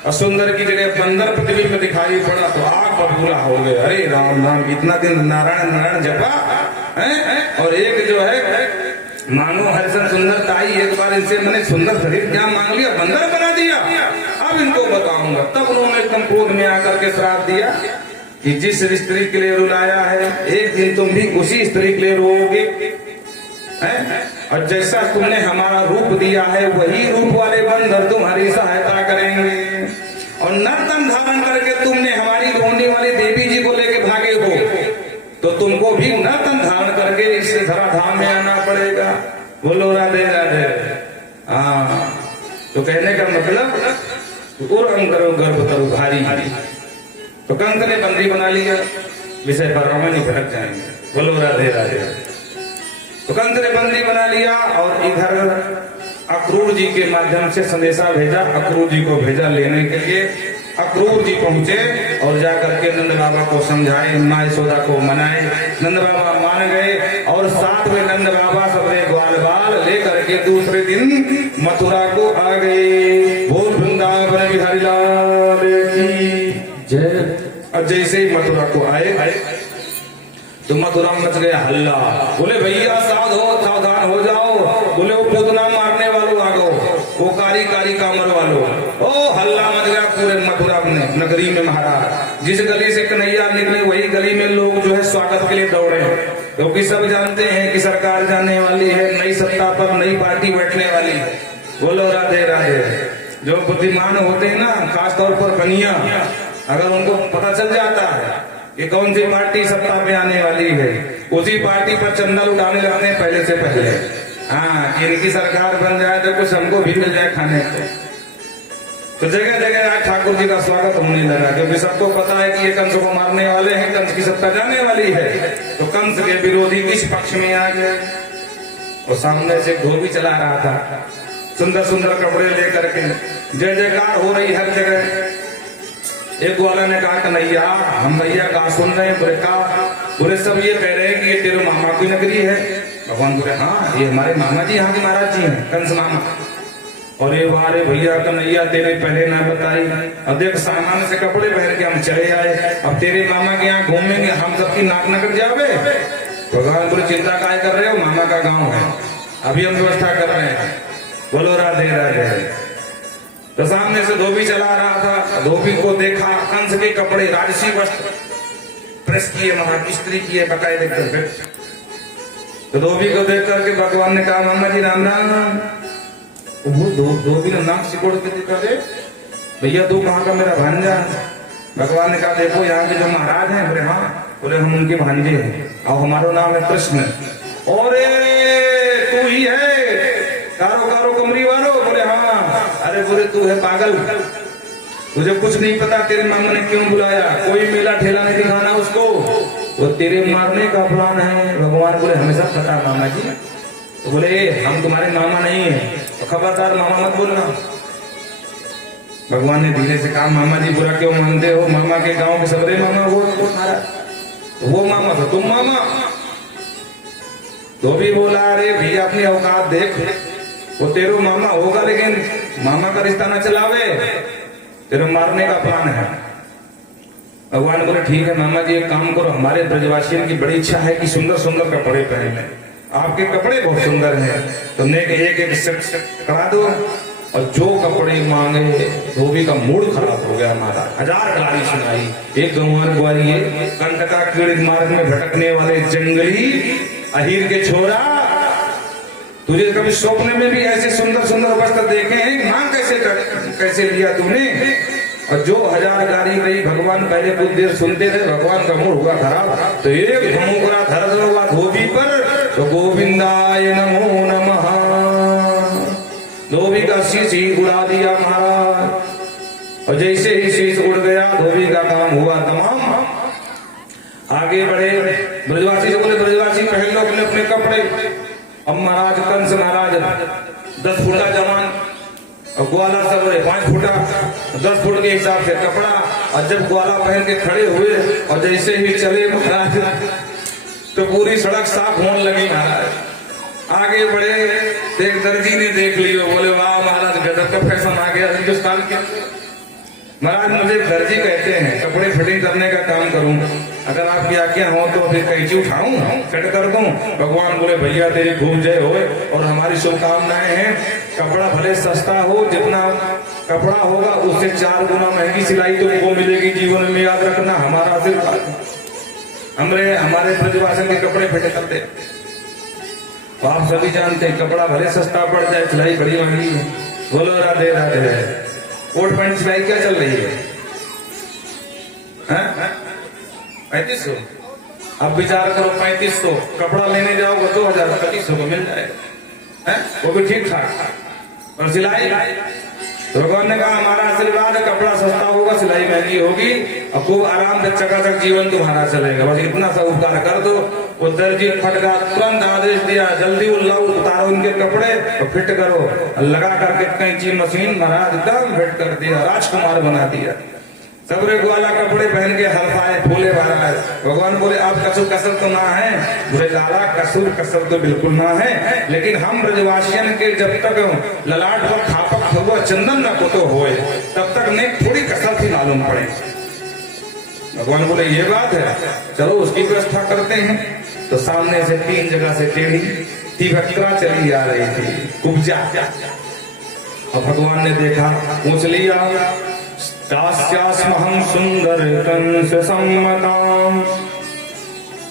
और सुंदर की जगह बंदर पृथ्वी में दिखाई पड़ा तो आग बबूला हो गए। अरे राम राम, इतना दिन नारायण नारायण जपा है। और एक जो है मानो हरिशन सुंदर ताई, एक बार इनसे मैंने सुंदर शरीर क्या मांग लिया, बंदर बना दिया, अब इनको बताऊंगा। तब उन्होंने एकदम क्रोध में आकर के श्राप दिया कि जिस स्त्री के लिए रुलाया है, एक दिन तुम भी उसी स्त्री के लिए रोओगे। और जैसा तुमने हमारा रूप दिया है, वही रूप वाले बंदर तुम्हारी सहायता करेंगे। और नर्तन धारण करके तुमने हमारी रोने वाली देवी जी को लेके भागे हो, तो तुमको भी नर्तन धारण करके इस धराधाम में आना पड़ेगा। बोलो राधे राधे। हाँ, तो कहने का मतलब उर्वम करो गर्भ करो भारी। तो कंस ने बंदी बना लिया, विषय पर नहीं भटक जाएंगे। बोलो राधे राधे। तो कंस ने बंदी बना लिया और इधर अक्रूर जी के माध्यम से संदेशा भेजा, अक्रूर जी को भेजा लेने के लिए। अक्रूर जी पहुंचे और जाकर के नंद बाबा को समझाए, माँ यशोदा को मनाए। नंद बाबा मान गए और साथ में नंद बाबा सबने ग्वाल बाल लेकर के दूसरे दिन मथुरा को आ गए। बोल वृंदावन बिहारी लाल की जय। और जैसे ही मथुरा को आए तो मथुरा में मच गया हल्ला। बोले भैया सावधान हो जाओ। बोले वो पूतना मारने वालों आ गो, वो कारी कारी कामर वालों। ओ हल्ला मच गया पूरे मथुरा में, नगरी में महाराज। जिस गली से कन्हैया निकले वही गली में लोग जो है स्वागत के लिए दौड़े, क्योंकि सब जानते हैं कि सरकार जाने वाली है, नई सत्ता पर नई पार्टी बैठने वाली है। बोलो राधे राधे। जो बुद्धिमान होते हैं ना, खासतौर पर कन्हैया, अगर उनको पता चल जाता है कि कौन सी पार्टी सत्ता पे आने वाली है, उसी पार्टी पर चंदा लुटाने लगते हैं पहले से पहले। हाँ, इनकी सरकार बन जाए तो कुछ हमको भी मिल जाए खाने को। तो जगह जगह आज ठाकुर जी का स्वागत होने लगा, क्योंकि सबको पता है कि ये कंस को मारने वाले हैं, कंस की सत्ता जाने वाली है। तो कंस के विरोधी किस पक्ष में आ गए? और सामने से धोबी चला रहा था, सुंदर सुंदर कपड़े लेकर के, जय जयकार हो रही हर जगह। एक वाला ने कहा कन्हैया, हम भैया कहा सुन रहे हैं? बोले कहा? बोले सब ये कह रहे हैं कि ये तेरे मामा की नगरी है। भगवान बोले हाँ, ये हमारे मामा जी यहाँ के महाराज जी हैं, कंस मामा। और ये वारे भैया कन्हैया तेरे पहले ना बताई, अब देख सामान्य से कपड़े पहन के हम चले आए, अब तेरे मामा के यहाँ घूमेंगे, हम सबकी नाक न कट जावे। भगवान बोले चिंता काय कर रहे हो, मामा का गांव है, अभी हम व्यवस्था कर रहे हैं। बोलो राधे राधे। तो सामने से धोबी चला रहा था, धोबी को देखा, कंस के कपड़े राजसी वस्त्र प्रेस किए, महाराज स्त्री किए बकायदे करके। तो धोबी को देख करके भगवान ने कहा मामा जी राम राम। वो धोबी ने नाक सिकोड़ के देखा, दे भैया तू कहाँ का मेरा भांजा? भगवान ने कहा देखो यहाँ के जो महाराज हैं। बोले हाँ। बोले हम उनके भांजे हैं और हमारा नाम है कृष्ण। और तू ही है कारो कारो कमरी वालो? बोले हाँ। अरे बोले तू है पागल, तुझे कुछ नहीं पता तेरे मामा ने क्यों बुलाया? कोई मेला ठेला नहीं दिखाना उसको, वो तेरे मारने का प्लान है। भगवान बोले हमें सब पता मामा जी। तो बोले हम तुम्हारे मामा नहीं है, तो खबरदार मामा मत बोलना। भगवान ने धीरे से कहा मामा जी बुरा क्यों मानते हो? मामा के गांव के सबरे मामा वो वो मामा था, तुम मामा। तो भी बोला अरे भैया अपनी औकात देख, वो तेरो मामा होगा लेकिन मामा का रिश्ता न चलावे, तेरे मारने का प्लान है। भगवान बोले ठीक है मामा जी एक काम करो, हमारे ब्रजवासियों की बड़ी इच्छा है कि सुंदर सुंदर कपड़े पहने, आपके कपड़े बहुत सुंदर हैं, तुमने एक एक सेट करा दो। और जो कपड़े मांगे, धोबी का मूड खराब हो गया हमारा, 1000 गाली सुनाई। एक गंवार बुआरी कंटका कीड़ मार्ग में भटकने वाले जंगली अहीर के छोरा, तुझे कभी स्वप्न में भी ऐसे सुंदर सुंदर वस्त्र देखे हैं? मांग कैसे लिया तूने? और जो 1000 गाली गई, भगवान पहले कुछ देर सुनते थे, भगवान का मूड हुआ खराब। तो एक धमुकरा धर हुआ धोबी पर, तो गोविंदाय नमो नमः, धोबी का शीश ही उड़ा दिया महाराज। और जैसे ही शीश उड़ गया, धोबी का काम हुआ तमाम। आगे बढ़े, ब्रजवासी से बोले ब्रजवासी पहन लो अपने अपने कपड़े। अब महाराज कंस महाराज 10 फुटा जवान और ग्वाला सब बोले 5 फुटा, 10 फुट के हिसाब से कपड़ा। और जब ग्वाला पहन के खड़े हुए और जैसे ही चले महाराज, तो पूरी सड़क साफ होने लगी महाराज। आगे बढ़े, एक दर्जी ने देख लियो, बोले वाह महाराज गजब का फैशन आ गया हिंदुस्तान के। महाराज मुझे दर्जी कहते हैं, कपड़े फिटिंग करने का काम करूं, अगर आपकी आज्ञा हो तो फिर कैंची उठाऊं, फिट कर दूं। भगवान बोले भैया तेरी खूब जय हो और हमारी शुभकामनाएं हैं। कपड़ा भले सस्ता हो, जितना कपड़ा होगा उससे 4 गुना महंगी सिलाई तुमको मिलेगी जीवन में, याद रखना हमारा आशीर्वाद। हमारे ब्रजवासी के कपड़े फिट करते, तो आप सभी जानते हैं कपड़ा भले सस्ता पड़ जाए, सिलाई बड़ी महंगी है। बोलो राधे राधे। कोट पैंट सिलाई क्या चल रही है? 3500। अब विचार करो 3500, कपड़ा लेने जाओगे 2000, 2500 को मिल जाएगा, वो भी ठीक ठाक। और सिलाई, तो भगवान ने कहा हमारा आशीर्वाद है, कपड़ा सस्ता होगा, सिलाई महंगी होगी, और खूब आराम से चकाचक जीवन तुम्हारा चलेगा। बस इतना सा उपकार कर दो। वो दर्जी फटका तुरंत आदेश दिया, जल्दी उतारो उनके कपड़े और फिट करो। लगा करके कैंची मशीन महाराज एकदम फिट कर दिया, राजकुमार बना दिया। सबरे ग्वाला कपड़े पहन के हल्फाए फूले महाराज। भगवान बोले आप कसर कसर तो ना है? बोले लाला कसर कसर तो बिल्कुल ना है, लेकिन हम ब्रजवासियन के जब तक ललाट पर खापक हुआ चंदन न को तो होए, तब तक ने थोड़ी कसर थी मालूम पड़े। भगवान बोले ये बात है, चलो उसकी व्यवस्था करते हैं। तो सामने से 3 जगह से टेढ़ी तिभक्रा चली आ रही थी, कुब्जा। और भगवान ने देखा, पूछ लिया दास्यास्महं सुंदर कंस सम्मताम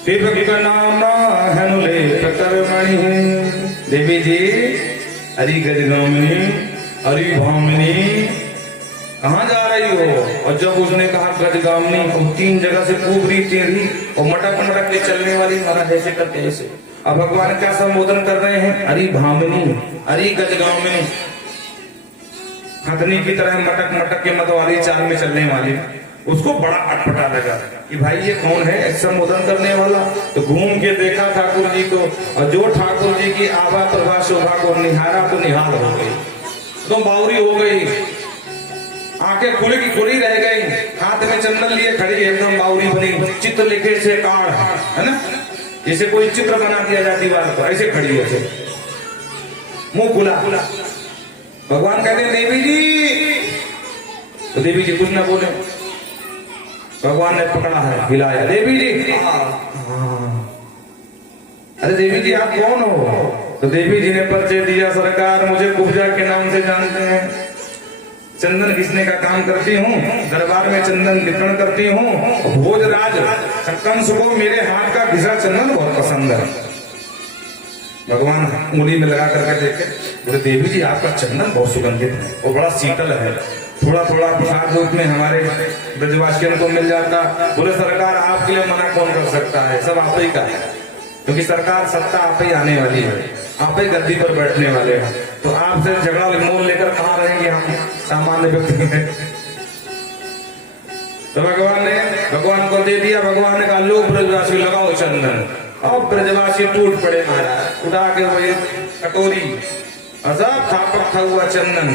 तिभक्नाम्ना हनुलेख कर्मणि। देवी जी हरि गजगामिनी हरि भामिनी, कहाँ जा रहे आई हो। और जब उसने कहा गजगामनी, और 3 जगह से कुबरी टेढ़ी और मटक मटक के चलने वाली, महाराज ऐसे करते ऐसे। अब भगवान क्या संबोधन कर रहे हैं, अरे भामिनी, अरे गजगामिनी, हथनी की तरह मटक मटक के मत वाली चाल में चलने वाली। उसको बड़ा अटपटा लगा कि भाई ये कौन है संबोधन करने वाला। तो घूम के देखा ठाकुर जी को, और जो ठाकुर जी की आभा प्रभा शोभा को निहारा तो निहाल हो गई, तो बावरी हो गई, आंखें खुली की खुली रह गई, हाथ में चंदन लिए खड़ी एकदम बावरी बनी, चित्र लिखे से काढ़, है ना, जैसे कोई चित्र बना दिया जाए दीवार पर, ऐसे खड़ी है, मुंह खुला। भगवान कहते हैं देवी जी, तो देवी जी कुछ ना बोले। भगवान ने पकड़ा है, हिलाया, देवी जी। अरे देवी जी आप कौन हो? तो देवी जी ने परिचय दिया, सरकार मुझे कुब्जा के नाम से जानते हैं, चंदन घिसने का काम करती हूँ, दरबार में चंदन वितरण करती हूँ, भोजराज कंस को मेरे हाथ का घिसा चंदन बहुत पसंद है। भगवान उंगली में लगा करके देखे, बोले देवी जी आपका चंदन बहुत सुगंधित है और बड़ा शीतल है, थोड़ा थोड़ा प्रसाद रूप में हमारे ब्रजवासियों को मिल जाता। बोले सरकार आपके लिए मना कौन कर सकता है, सब आप ही का है, क्योंकि सरकार सत्ता आप ही आने वाली है, आप ही गद्दी पर बैठने वाले हैं, तो आपसे झगड़ा मोल लेकर कहाँ रहेंगे हम सामान्य व्यक्ति हैं। तो भगवान को दे दिया। भगवान ने कहा लो ब्रजवासी लगाओ चंदन। अब ब्रजवासी टूट पड़े महाराज, उठा के वही कटोरी, अजाब थापक था हुआ चंदन,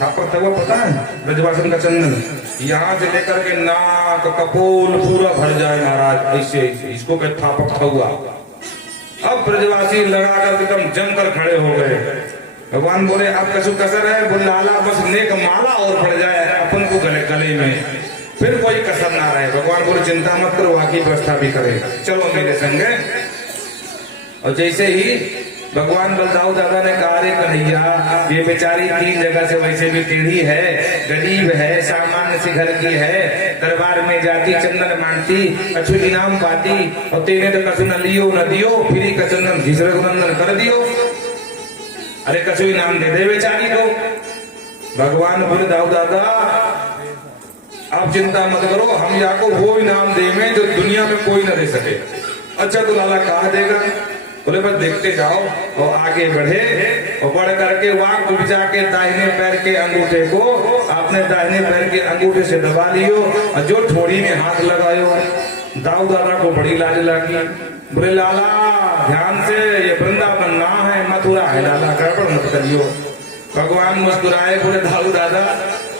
थापक था हुआ पता है ब्रजवासी का चंदन, यहाँ से लेकर के नाक कपोल पूरा भर जाए महाराज, ऐसे इसको कहते थापक था हुआ। अब ब्रजवासी लगाकर एकदम जमकर खड़े हो गए। भगवान बोले अब कछु कसर है? बोले लाला बस नेक माला और पड़ जाए अपन को गले में, फिर कोई कसर ना रहे। भगवान बोले चिंता मत करो, वाकी व्यवस्था भी करेगा, चलो मेरे संग। और जैसे ही भगवान बलदाऊ दादा ने कहा रे कन्हैया ये बेचारी 3 जगह से वैसे भी टेढ़ी है, गरीब है, सामान्य सी घर की है, दरबार में जाती चंदन मांगती, कछु इनाम पाती, और तेने तो कछु न लियो न दियो, फिर कचंदन घिसरे नंदन कर दियो, अरे कछु इनाम दे दे बेचारी को। भगवान बोले दाऊ दादा आप चिंता मत करो, हम यहाँ को वो इनाम देंगे जो दुनिया में कोई न दे सके। अच्छा तो लाला कहा देगा? बोले बस देखते जाओ। और आगे बढ़े और बढ़ करके वहां डूब जाके दाहिने पैर के अंगूठे को आपने दाहिने पैर के अंगूठे से दबा लियो, और जो ठोड़ी में हाथ लगायो। दाऊ दादा को बड़ी लाज लगी। बोले लाला ध्यान से, ये वृंदावन ना है, मथुरा है लाला, गड़बड़ मत करियो। भगवान मुस्कुराए, बोले दाऊ दादा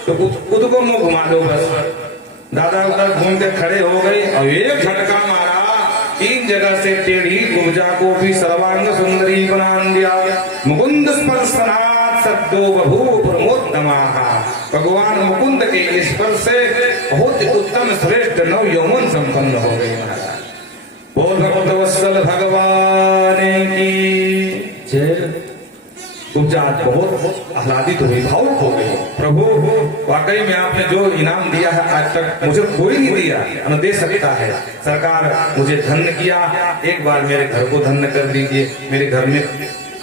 तो खुद को मुंह घुमा दो बस। दादा उधर घूम के खड़े हो गए और एक झटका मारा, 3 जगह से टेढ़ी कुब्जा को भी सर्वांग सुंदरी बना दिया। मुकुंद स्पर्शनाथ सद्दो बभू प्रमोदमाः। भगवान मुकुंद के स्पर्श से बहुत उत्तम श्रेष्ठ नव यौवन संपन्न हो गई महाराज। बोल भक्तवत्सल भगवान की जय। कुब्जा बहुत आह्लादित हुई, भावुक हो गई। प्रभु वाकई में आपने जो इनाम दिया है आज तक मुझे कोई नहीं दिया, न दे सकता है। सरकार मुझे धन्य किया, एक बार मेरे घर को धन्य कर दीजिए, मेरे घर में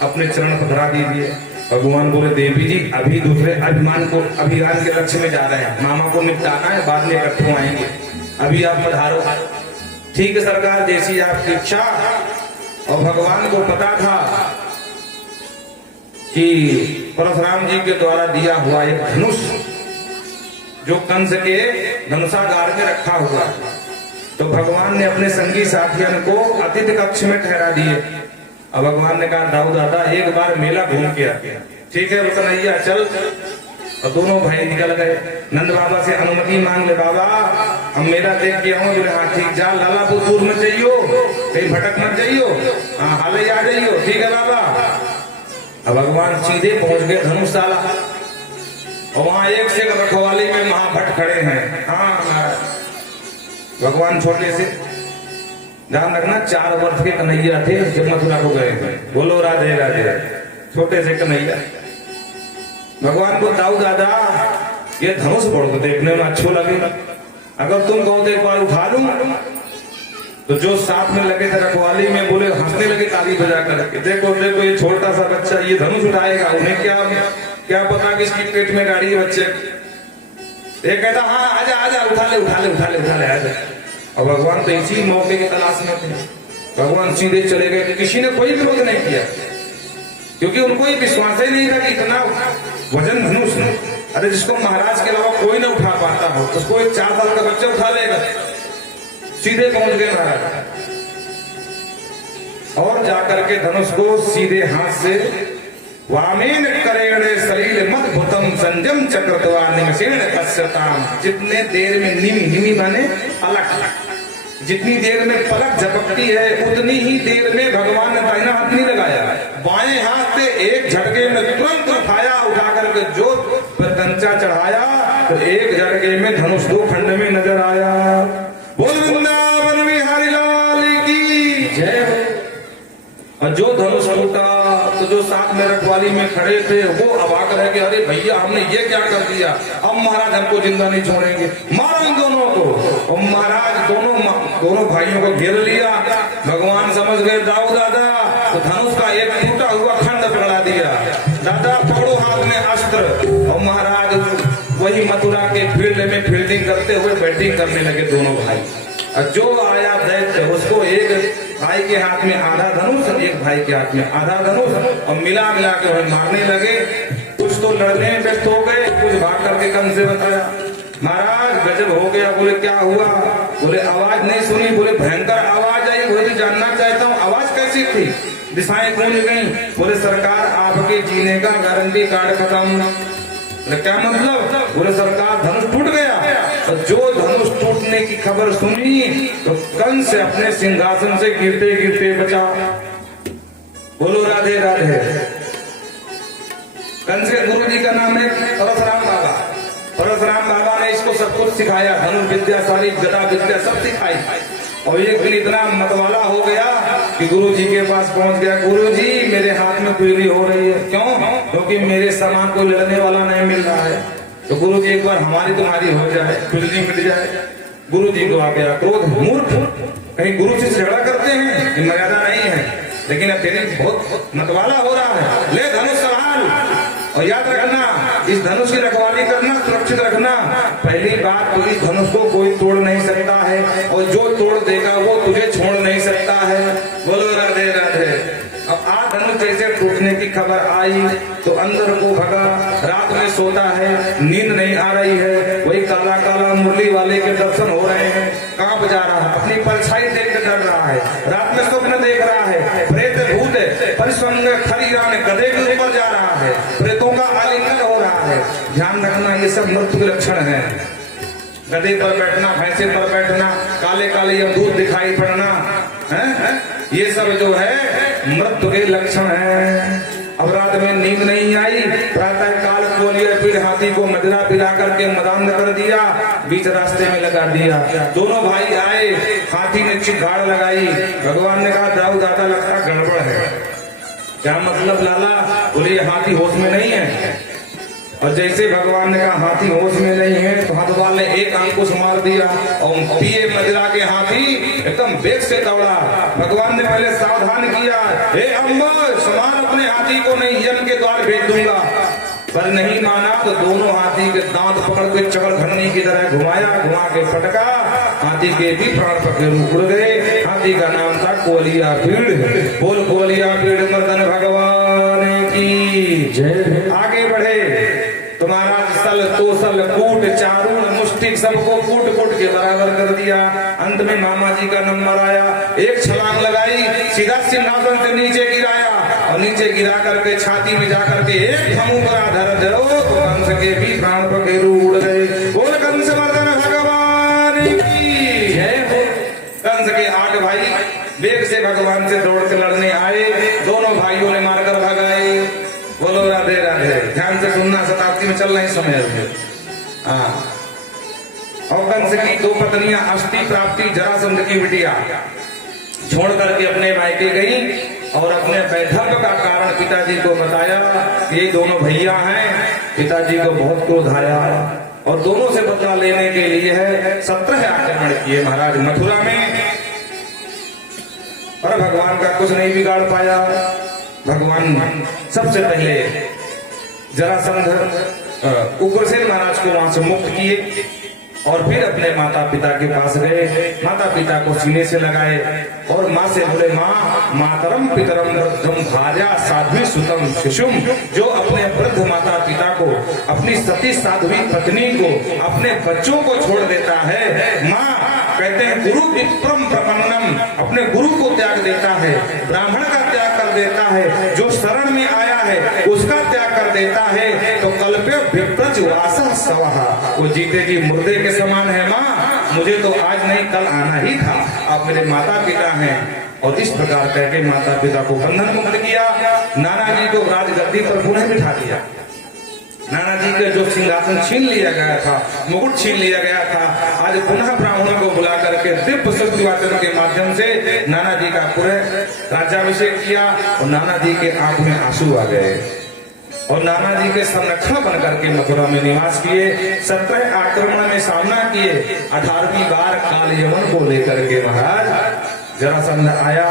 अपने चरण पधरा दीजिए। भगवान बोले देवी जी अभी दूसरे अभियान के लक्ष्य में जा रहे हैं, मामा को निपटाना है, बाद में इकट्ठे आएंगे, अभी आप पधारो। ठीक है सरकार, जैसी आपकी इच्छा। और भगवान को पता था कि परशुराम जी के द्वारा दिया हुआ एक धनुष जो कंस के धनुषागार में रखा हुआ है, तो भगवान ने अपने संगी साथियों को अतिथि कक्ष में ठहरा दिए। अब भगवान ने कहा दाऊ दादा एक बार मेला घूम के आते हैं। ठीक है कन्हैया चल। और दोनों भाई निकल गए। नंद बाबा से अनुमति मांग ले, बाबा हम मेला देख के आऊं। बोले हाँ ठीक, जा लालापुर दूर मत जाइयो, कहीं भटक मत जाइयो, हाँ हाल ही आ जाइयो। ठीक है बाबा। अब भगवान सीधे पहुंच गए धनुषशाला, और वहां एक से रखवाली में महाभट खड़े हैं। हाँ भगवान छोटे से, ध्यान रखना 4 वर्ष के कन्हैया थे जब मथुरा को गए थे। बोलो राधे राधे। छोटे से कन्हैया। भगवान को दाऊ दादा ये धनुष बड़ो देखने में अच्छो लगे, अगर तुम कहो तो एक बार उठा लूं। तो जो साथ में लगे थे रखवाली में बोले, हंसने लगे ताली बजा करके, देखो देखो ये छोटा सा बच्चा ये धनुष उठाएगा, उन्हें क्या पता कि इसकी पेट में गाड़ी है बच्चे। एक कहता हाँ आजा आजा, उठा ले उठा ले उठा ले उठा ले आजा। और भगवान तो इसी मौके की तलाश में थे। भगवान सीधे चले गए, किसी ने कोई विरोध नहीं किया, क्योंकि उनको ये विश्वास ही नहीं था कि इतना वजन धनुष, अरे जिसको महाराज के अलावा कोई ना उठा पाता हो उसको एक 4 साल का बच्चा उठा लेगा। सीधे पहुंच गए महाराज और जाकर के धनुष को सीधे हाथ से वामेन करेणे सलील मत भूतम संजम चक्रत्वा निमसेन कस्यताम। जितने देर में निमी माने अलग, जितनी देर में पलक झपकती है उतनी ही देर में भगवान ने दाहिना हाथ नहीं लगाया, बाएं हाथ से एक झटके में तुरंत उठाया, उठा करके जो पर कंचा चढ़ाया तो एक झटके में धनुष 2 खंड में नजर आया। बोल वृंदावन बिहारी लाल की जय हो। और जो धनुष टूटा तो जो साथ में रखवाली में खड़े थे वो अवाक रह गए, अरे भैया हमने ये क्या कर दिया, अब महाराज हमको जिंदा नहीं छोड़ेंगे, मारो इन दोनों को। और महाराज दोनों भाइयों को घेर लिया। भगवान समझ गए दाऊ दादा, तो धनुष का एक टूटा हुआ खंड पकड़ा दिया, दादा पकड़ो हाथ में अस्त्र। और महाराज वही मथुरा के फील्ड में फील्डिंग करते हुए बैटिंग करने लगे दोनों भाई। और जो आया दैत्य उसको एक भाई के हाथ में आधा धनुष, एक भाई के हाथ में आधा धनुष, और मिला के वह मारने लगे। कुछ तो लड़ने में व्यस्त हो गए, कुछ भाग करके कम से बताया महाराज गजब हो गया। बोले क्या हुआ, बोले आवाज नहीं सुनी, बोले भयंकर आवाज आई, बोले जानना चाहता हूँ आवाज कैसी थी, दिशाएं कौन गई। बोले सरकार आपके जीने का गारंटी कार्ड खत्म। क्या मतलब, बोले सरकार धनुष टूट गया। और जो धनुष टूटने की खबर सुनी तो कंस से अपने सिंहासन से गिरते गिरते बचा। बोलो राधे राधे। कंस के गुरु जी का नाम है परशुराम बाबा। परशुराम बाबा ने इसको सब कुछ सिखाया, धनुष विद्या सारी गदा विद्या सब सिखाई। और एक दिन इतना मतवाला हो गया कि गुरु जी के पास पहुंच गया, गुरु जी मेरे हाथ में पीली हो रही है, क्यों, क्योंकि मेरे समान कोई लड़ने वाला नहीं मिल रहा है। तो गुरु जी एक बार हमारी तुम्हारी हो जाए, पीली मिट जाए। गुरु जी को आ गया क्रोध, मूर्ख, कहीं गुरु जी से झगड़ा करते हैं, ये मर्यादा नहीं है, लेकिन अब तेरे बहुत मतवाला हो रहा है, ले धनुष संभाल। और याद रखना इस धनुष की रखवाली करना, सुरक्षित रखना। पहली बात तो इस धनुष को कोई तोड़ नहीं सकता है, और जो तोड़ देगा वो तुझे छोड़ नहीं सकता है। बोलो राधे राधे। अब आ धनुष जैसे टूटने की खबर आई तो अंदर को भगा, रात में सोता है, नींद नहीं आ रही है, वही काला काला मुरली वाले के दर्शन हो रहे हैं, कांप जा रहा है, अपनी परछाई देख कर डर रहा है, रात में स्वप्न देख रहा है, प्रेत भूत परिस्वंग खरीरान गधे के ऊपर जा रहा है, प्रेतों का आलिंगन हो रहा है। ध्यान रखना ये सब मृत्यु के लक्षण है। गधे पर बैठना, भैंसे पर बैठना, काले काले यमदूत दिखाई पड़ना, ये सब जो है मृत्यु के लक्षण है। अब रात में नींद नहीं आई, प्रातः काल खोलिया, फिर हाथी को मदिरा पिला करके मदान कर दिया, बीच रास्ते में लगा दिया। दोनों भाई आए, हाथी ने चिगाड़ लगाई। भगवान ने कहा दाऊ दादा लगता गड़बड़ है। क्या मतलब लाला, बोले हाथी होश में नहीं है। और जैसे भगवान ने कहा हाथी होश में नहीं है तो हथवाल ने एक अंकुश मार दिया और पिए मदिरा के हाथी एकदम वेग से दौड़ा। भगवान ने पहले सावधान किया, हे अम्बर समान अपने हाथी को नहीं यम के द्वार भेज दूंगा, पर नहीं माना तो दोनों हाथी के दांत पकड़ के चकल घन्नी की तरह घुमाया, घुमा के पटका, हाथी के भी प्राण पखेरु उड़ गए। हाथी का नाम था कोलिया पीड़। बोल कोलिया पीड़ मर्दन भगवान की जय। आगे बढ़े तुम्हारा सल तोसल कूट चारून मुष्टि सबको कूट कूट के बराबर कर दिया। अंत में मामा जी का नंबर आया, एक छलांग लगाई, सीधा सिंहासन से नीचे गिराया और नीचे गिरा करके छाती में जाकर के एक फमुकरा धर दो तो कंस के भी प्राण पखेरु उड़ गए। बोल कंस मर्दन भगवान की जय हो। कंस के 8 भाई वेग से भगवान से दौड़ के लड़ने आए, दोनों भाइयों ने मारकर भगाए। बोलो राधे राधे। ध्यान से सुनना, शताब्दी में चल रहे समय हाँ। और कंस की 2 पत्नियां अष्टि प्राप्ति जरासंध की बिटिया छोड़ करके अपने मायके गई और अपने वैधव्य का कारण पिताजी को बताया। ये दोनों भैया हैं। पिताजी को बहुत क्रोध आया और दोनों से बदला लेने के लिए है 17 आक्रमण किए महाराज मथुरा में, पर भगवान का कुछ नहीं बिगाड़ पाया। भगवान सबसे पहले जरासंध उग्रसेन महाराज को वहां से मुक्त किए और फिर अपने माता पिता के पास गए। माता पिता को सीने से लगाए और माँ से बोले, माँ मातरम पितरम वृद्धम भार्या साध्वी सुतम शिशुम। जो अपने वृद्ध माता पिता को, अपनी सती साध्वी पत्नी को, अपने बच्चों को छोड़ देता है, माँ कहते हैं गुरु विप्रम प्रपन्नम, अपने गुरु को त्याग देता है, ब्राह्मण का त्याग कर देता है, जो शरण में आया है उसका त्याग कर देता है, तो कल्पे विप्रज वासा सवहा, वो जीते जी मुर्दे के समान है। माँ मुझे तो आज नहीं कल आना ही था, आप मेरे माता पिता हैं। और इस प्रकार कह के माता पिता को बंधन मुक्त किया। नाना जी को राजगद्दी पर पुनः बिठा दिया। नाना जी का जो सिंहासन छीन लिया गया था, मुकुट छीन लिया गया था, आज पुनः ब्राह्मणों को बुला करके दिव्य शक्ति वाचन के माध्यम से नाना जी का पूरे राज्याभिषेक किया। और नाना जी के आंख में आंसू आ गए और नाना जी के संरक्षण बन करके मथुरा में निवास किए। 17 आक्रमण में सामना किए। 18वीं बार काल यमन को लेकर के महाराज जरासंध आया।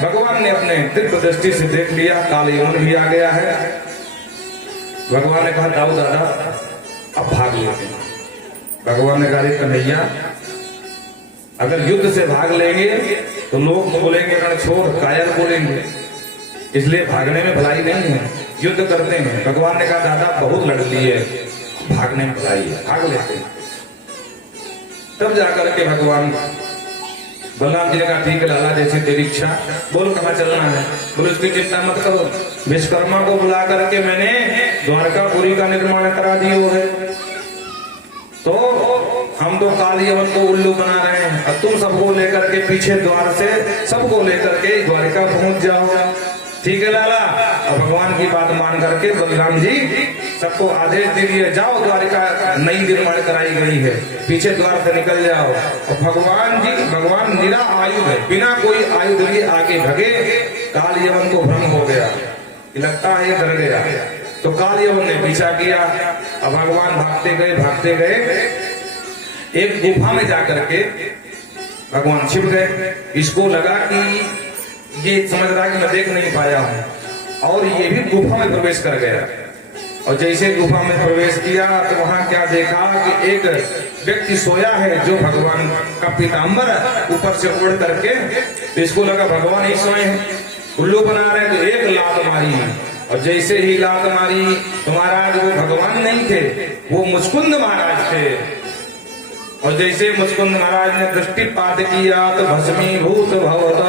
भगवान ने अपने दिव्य दृष्टि से देख लिया, काल यमन भी आ गया है। भगवान ने कहा, दाऊ दादा अब भाग लेते हैं। भगवान ने कहा, कन्हैया अगर युद्ध से भाग लेंगे तो लोग बोलेंगे रणछोड़, कायर बोलेंगे, इसलिए भागने में भलाई नहीं है, युद्ध करते हैं। भगवान ने कहा, दादा बहुत लड़ लिए, भागने में भलाई है, भाग लेते हैं। तब जाकर के भगवान बलराम जी ने कहा, ठीक है लाला, जैसे तेरी इच्छा, बोलो कहाँ चलना है। बोलो उसकी चिंता मत करो, विश्वकर्मा को बुला करके मैंने द्वारकापुरी का निर्माण करा दियो है, तो हम तो काल यमन को उल्लू बना रहे हैं। अब तुम सबको लेकर के पीछे द्वार से सबको लेकर के द्वारिका पहुंच जाओ। ठीक है लाला। और भगवान की बात मान करके बलराम जी सबको आदेश दे दिए, जाओ द्वारिका नई निर्माण कराई गई है, पीछे द्वार से निकल जाओ। और भगवान निरा आयुध है, बिना कोई आयुध लिए आगे भगे। काल यमन को भ्रम हो गया, लगता है ये डर गया, तो काल यमन ने पीछा किया। अब भगवान भागते गए एक गुफा में जाकर के भगवान छिप गए। इसको लगा कि ये समझ रहा कि मैं देख नहीं पाया हूं, और ये भी गुफा में प्रवेश कर गया। और जैसे गुफा में प्रवेश किया तो वहां क्या देखा कि एक व्यक्ति सोया है, जो भगवान का पीताम्बर ऊपर से उड़ करके, तो इसको लगा भगवान ही सोए हैं, उल्लू बना रहे, तो एक लात मारी। और जैसे ही लात मारी तो महाराज वो भगवान नहीं थे, वो मुचकुंद महाराज थे। और जैसे मुचकुंद महाराज ने दृष्टिपात किया तो भस्मीभूत भवत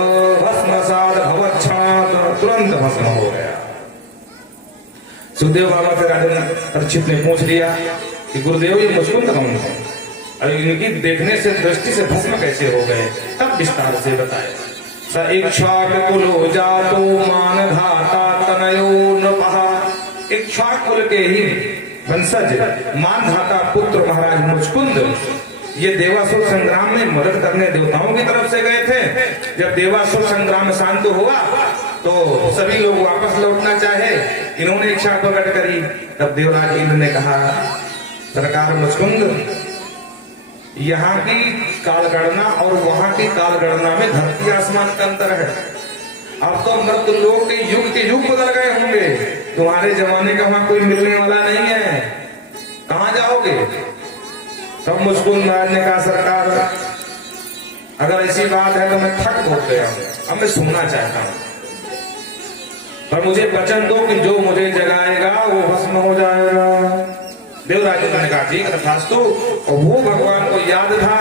भस्मसात भवच्छात, तुरंत भस्म हो गया। सुखदेव बाबा से राजा परीक्षित ने पूछ लिया कि गुरुदेव ये मुचकुंद कौन है, और इनकी देखने से दृष्टि से भस्म कैसे हो गए, तब विस्तार से बताए। स इक्ष्वाक कुलो जातो मान धाता तनयो नृपः। इक्ष्वाक कुल के ही वंशज मान धाता पुत्र महाराज मुचकुंद, ये देवासुर संग्राम में मदद करने देवताओं की तरफ से गए थे। जब देवासुर संग्राम शांत हुआ तो सभी लोग वापस लौटना चाहे, इन्होंने इच्छा प्रकट करी। तब देवराज इंद्र ने कहा, सरकार मुचकुंद, यहाँ की कालगणना और वहां की कालगणना में धरती आसमान का अंतर है। अब तो मृत लोग के युग बदल गए होंगे, तुम्हारे जमाने का वहां कोई मिलने वाला नहीं है, कहाँ जाओगे। तब मुचकुंद महाराज ने कहा, सरकार अगर ऐसी बात है तो मैं थक हो गया हूं, अब मैं सोना चाहता हूं, पर मुझे वचन दो कि जो मुझे जगाएगा वो भस्म हो जाएगा। देवराज ने कहा, ठीक है तथास्तु। और वो भगवान को याद था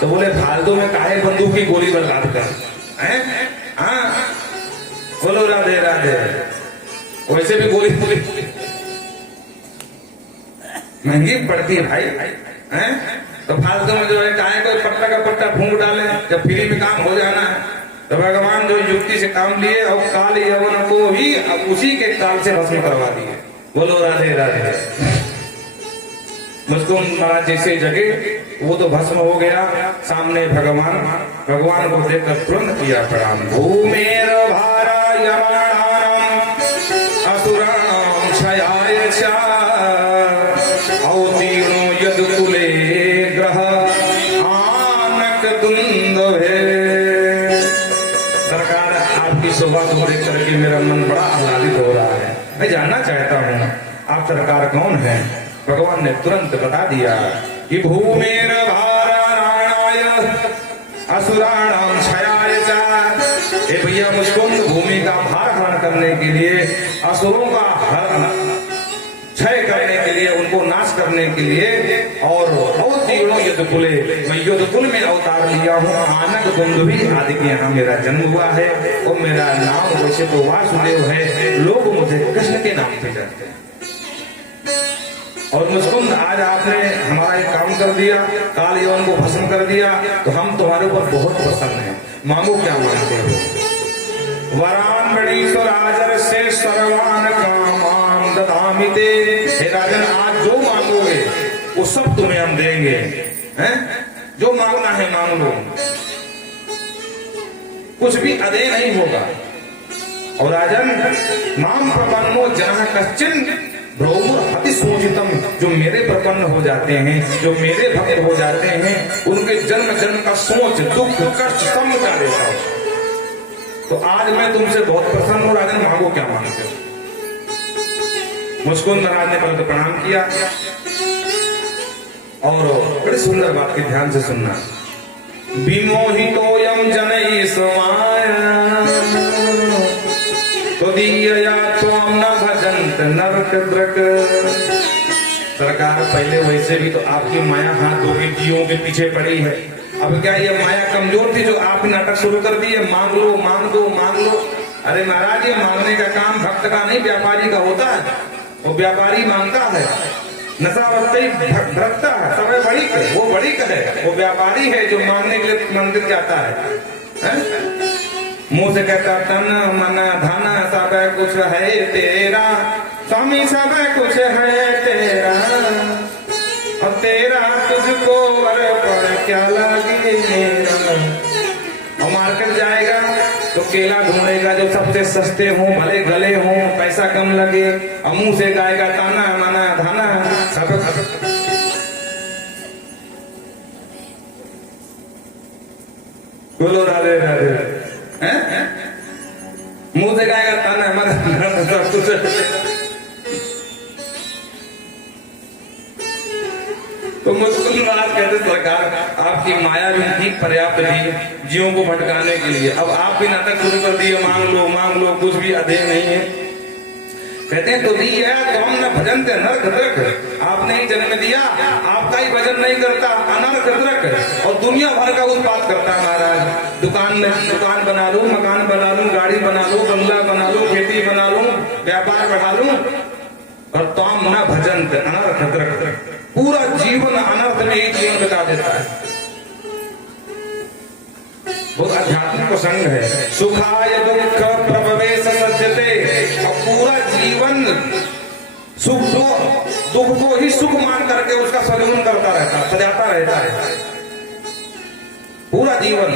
तो बोले, फालतू में काहे बंदूक की गोली बर्बाद कर, हाँ बोलो राधे राधे। वैसे भी गोली महंगी पड़ती है भाई, हैं? तो फालतू में जो है काहे कोई पट्टा का पट्टा फूंक डाले, जब फ्री में काम हो जाना है। तो भगवान जो युक्ति से काम लिए और काल यवन को ही अब उसी के काल से भस्म करवा दिए। बोलो राधे राधे। मुझको महाराज जैसे जगे वो तो भस्म हो गया। सामने भगवान को देखकर तुरंत किया प्रणाम। भूमेर भारा यमाणानाम असुराणाम क्षयाय च अवतीर्णो यदुकुले ग्रह आनक दुंदुभे। सरकार आपकी शोभा को देख करके मेरा मन बड़ा आह्लादित हो रहा है। मैं जानना चाहता हूँ आप सरकार कौन है। भगवान ने तुरंत बता दिया कि भूमेर भाराणाय असुराणाम क्षयाय च। ए भैया मुस्कुंद भूमि का भार हरण करने के लिए, असुरों का क्षय करने के लिए, उनको नाश करने के लिए, और अवतीर्णो यदुकुले, मैं यदुकुल में अवतार लिया हूँ। आनक दुंदुभी आदि के यहाँ मेरा जन्म हुआ है और मेरा नाम वैसे तो वासुदेव है, लोग मुझे कृष्ण के नाम पे जानते हैं। और मुस्कुंद आज आपने हमारा एक काम कर दिया, काल यवन को भस्म कर दिया, तो हम तुम्हारे ऊपर बहुत प्रसन्न हैं। मांगो क्या मांगते हो? वरान गणेश्वर आजर से सर्वान कामान ददामि ते। हे राजन, आज जो मांगोगे वो सब तुम्हें हम देंगे, हैं? जो मांगना है मांग लो, कुछ भी अदे नहीं होगा। और राजन, माम प्रपन्नो जहाँ कश्चिन अति सोचितम, जो मेरे प्रपन्न हो जाते हैं, जो मेरे भक्त हो जाते हैं, उनके जन्म जन्म का सोच दुख कष्ट सब मिटा देता हूं। तो आज मैं तुमसे बहुत प्रसन्न हूं। राजन, मांगो क्या मांगते हो? मुस्कुंद महाराज ने पहले तो प्रणाम किया, और बड़ी सुंदर बात की ध्यान से सुनना। विमोहितोयम जनई समाया तो दिया त्वम न भजंत नरक द्रक। सरकार, पहले वैसे भी तो आपकी माया हाथ धो के जीवों के पीछे पड़ी है। अब क्या ये माया कमजोर थी जो आप नाटक शुरू कर दिए, मांग लो मांग दो मांग लो? अरे महाराज, ये मांगने का काम भक्त का नहीं व्यापारी का होता है। वो व्यापारी मांगता है, नशावती भरता है, समय बड़ी है, वो बड़ी है। वो व्यापारी है जो मांगने के लिए मंदिर जाता है, मुंह से कहता तन मन धन सब कुछ है तेरा, स्वामी सब कुछ है तेरा, और तेरा तुझको वर पर क्या लगे मेरा। और मार्केट जाएगा तो केला ढूंढेगा जो सबसे सस्ते हों, भले गले हों, पैसा कम लगे, और मुंह से गाएगा ताना मना धाना सब। बोलो राधे राधे। मुंह से गाएगा ताना हमारा सब कुछ। तो मुस्कुंद महाराज कहते, सरकार आपकी माया भी ठीक पर्याप्त थी जीवों को भटकाने के लिए, अब आप भी नाटक शुरू कर दिए, मांग लो, कुछ भी अधेय नहीं है। कहते हैं तो दिया तो हम न भजन थे नरक द्रक, आपने ही जन्म दिया, आपका ही भजन नहीं करता, अनर्क द्रक, और दुनिया भर का उत्पाद करता है। महाराज, दुकान बना लूं, मकान बना लूं, गाड़ी बना लूं, बंगला बना लूं, खेती बना लूं, व्यापार बढ़ा लूं, और तम न भजन थे अनर्क द्रक, पूरा जीवन अनर्थ में ही जीवन बिता देता है। बहुत आध्यात्मिक प्रसंग है। सुखाय दुख प्रभवेश सज्जते, और पूरा जीवन सुख दुख को ही सुख मान करके उसका सजून करता रहता है, सजाता रहता है पूरा जीवन।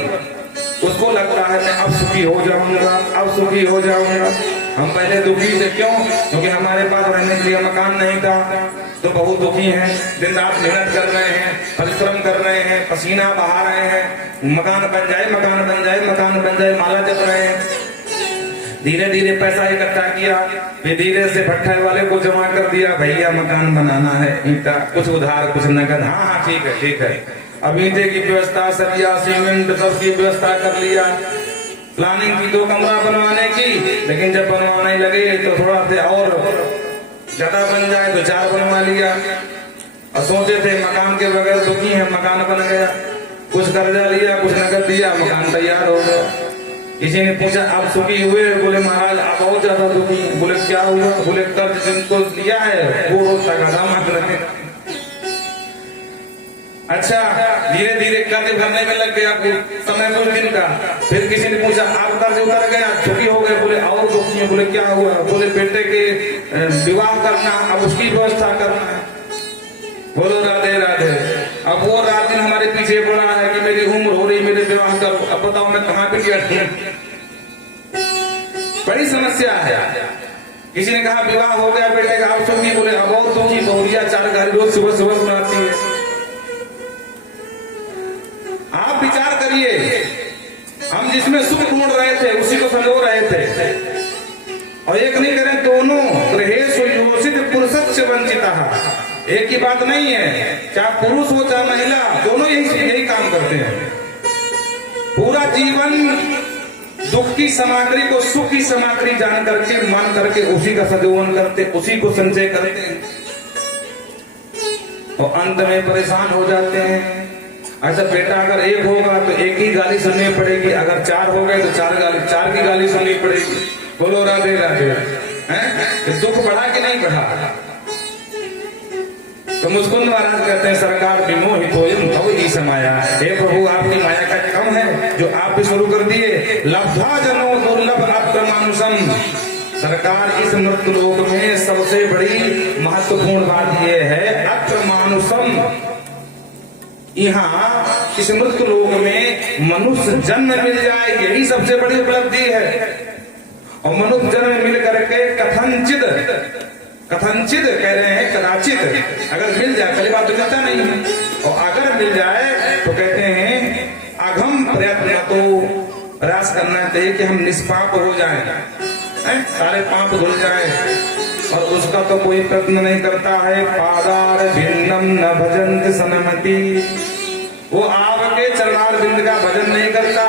उसको लगता है मैं अब सुखी हो जाऊंगा, अब सुखी हो जाऊंगा। हम पहले दुखी थे, क्यों? क्योंकि हमारे पास रहने के लिए मकान नहीं था, तो बहुत दुखी हैं, दिन रात मेहनत कर रहे हैं, परिश्रम कर रहे हैं, पसीना बहा रहे हैं, मकान बन जाए मकान बन जाए मकान बन जाए, माला जप रहे हैं। धीरे धीरे पैसा इकट्ठा किया, फिर धीरे से भट्ठे वाले को जमा कर दिया, भैया मकान बनाना है, ईंटा कुछ उधार कुछ नगद, हाँ ठीक है ठीक है। अब ईंटे की व्यवस्था, सरिया सीमेंट सबकी व्यवस्था कर लिया, प्लानिंग की 2 कमरा बनवाने की, लेकिन जब बनवाने लगे तो थोड़ा से और ज्यादा बन जाए तो 4 बनवा लिया। और सोचे थे मकान के बगैर दुखी है, मकान बन गया, कुछ कर्जा लिया कुछ नगद दिया, मकान तैयार हो गया। किसी ने पूछा आप सुखी हुए? बोले महाराज आप बहुत ज्यादा दुखी। बोले क्या हुआ? बोले कर्ज जिनको लिया है वो रोज तगादा मांग रहे। अच्छा, धीरे धीरे कर्ज भरने में लग गया समय कुछ दिन का। फिर किसी ने पूछा आप कर्ज उतर गया, सुखी हो गए? बोले और दुखी है। बोले क्या हुआ? बोले बेटे के विवाह करना, अब उसकी व्यवस्था करना है। बोलो राधे राधे। अब वो रात दिन हमारे पीछे पड़ा है कि मेरी उम्र हो रही, मेरे विवाह करो। अब बताओ मैं कहाँ पे गया? बड़ी समस्या है। किसी ने कहा विवाह हो गया बेटे का, आप सुखी? बोले अब और दुखी, बहुरिया 4 गाड़ी रोज सुबह सुबह सुनाती है। आप विचार करिए, हम जिसमें सुख ढूंढ रहे थे उसी को संजो रहे थे, और एक नहीं करें दोनों। पुरुषस्य वंचिता, एक बात नहीं है, चाहे पुरुष हो चाहे महिला, दोनों यही काम करते हैं। पूरा जीवन दुख की सामग्री को सुख की सामग्री जान करके मान करके उसी का सदुपयोग करते, उसी को संचय करते हैं और अंत में परेशान हो जाते हैं। अच्छा बेटा अगर एक होगा तो एक ही गाली सुननी पड़ेगी, अगर चार हो गए तो चार की गाली सुननी पड़ेगी। बोलो राधे राधे। हैं दुख बढ़ा कि नहीं बढ़ा? तो मुस्कुंद महाराज कहते हैं सरकार विमोहित हो तब ही समाया। हे प्रभु आपकी माया का कम है जो आप भी शुरू कर दिए। लब्धा जनो दुर्लभ अप्रमानुषम। सरकार इस मृत्यु लोक में सबसे बड़ी महत्वपूर्ण बात यह है अप्रमानुषम। यहाँ इस मृत्यु लोक में मनुष्य जन्म मिल जाए यही सबसे बड़ी उपलब्धि है। और मनुष्य जन्म मिल करके कथनचित कह रहे हैं कदाचित अगर मिल जाए, पहली बात तो मिलता नहीं है, और अगर मिल जाए तो कहते हैं अघम प्रयत्न तो प्रयास करना चाहिए कि हम निष्पाप हो जाएं, सारे पाप धुल जाए। और उसका तो कोई प्रयत्न नहीं करता है। पादार भिन्नम न भजंत सनमति। वो आपके चरणार बिंद का भजन नहीं करता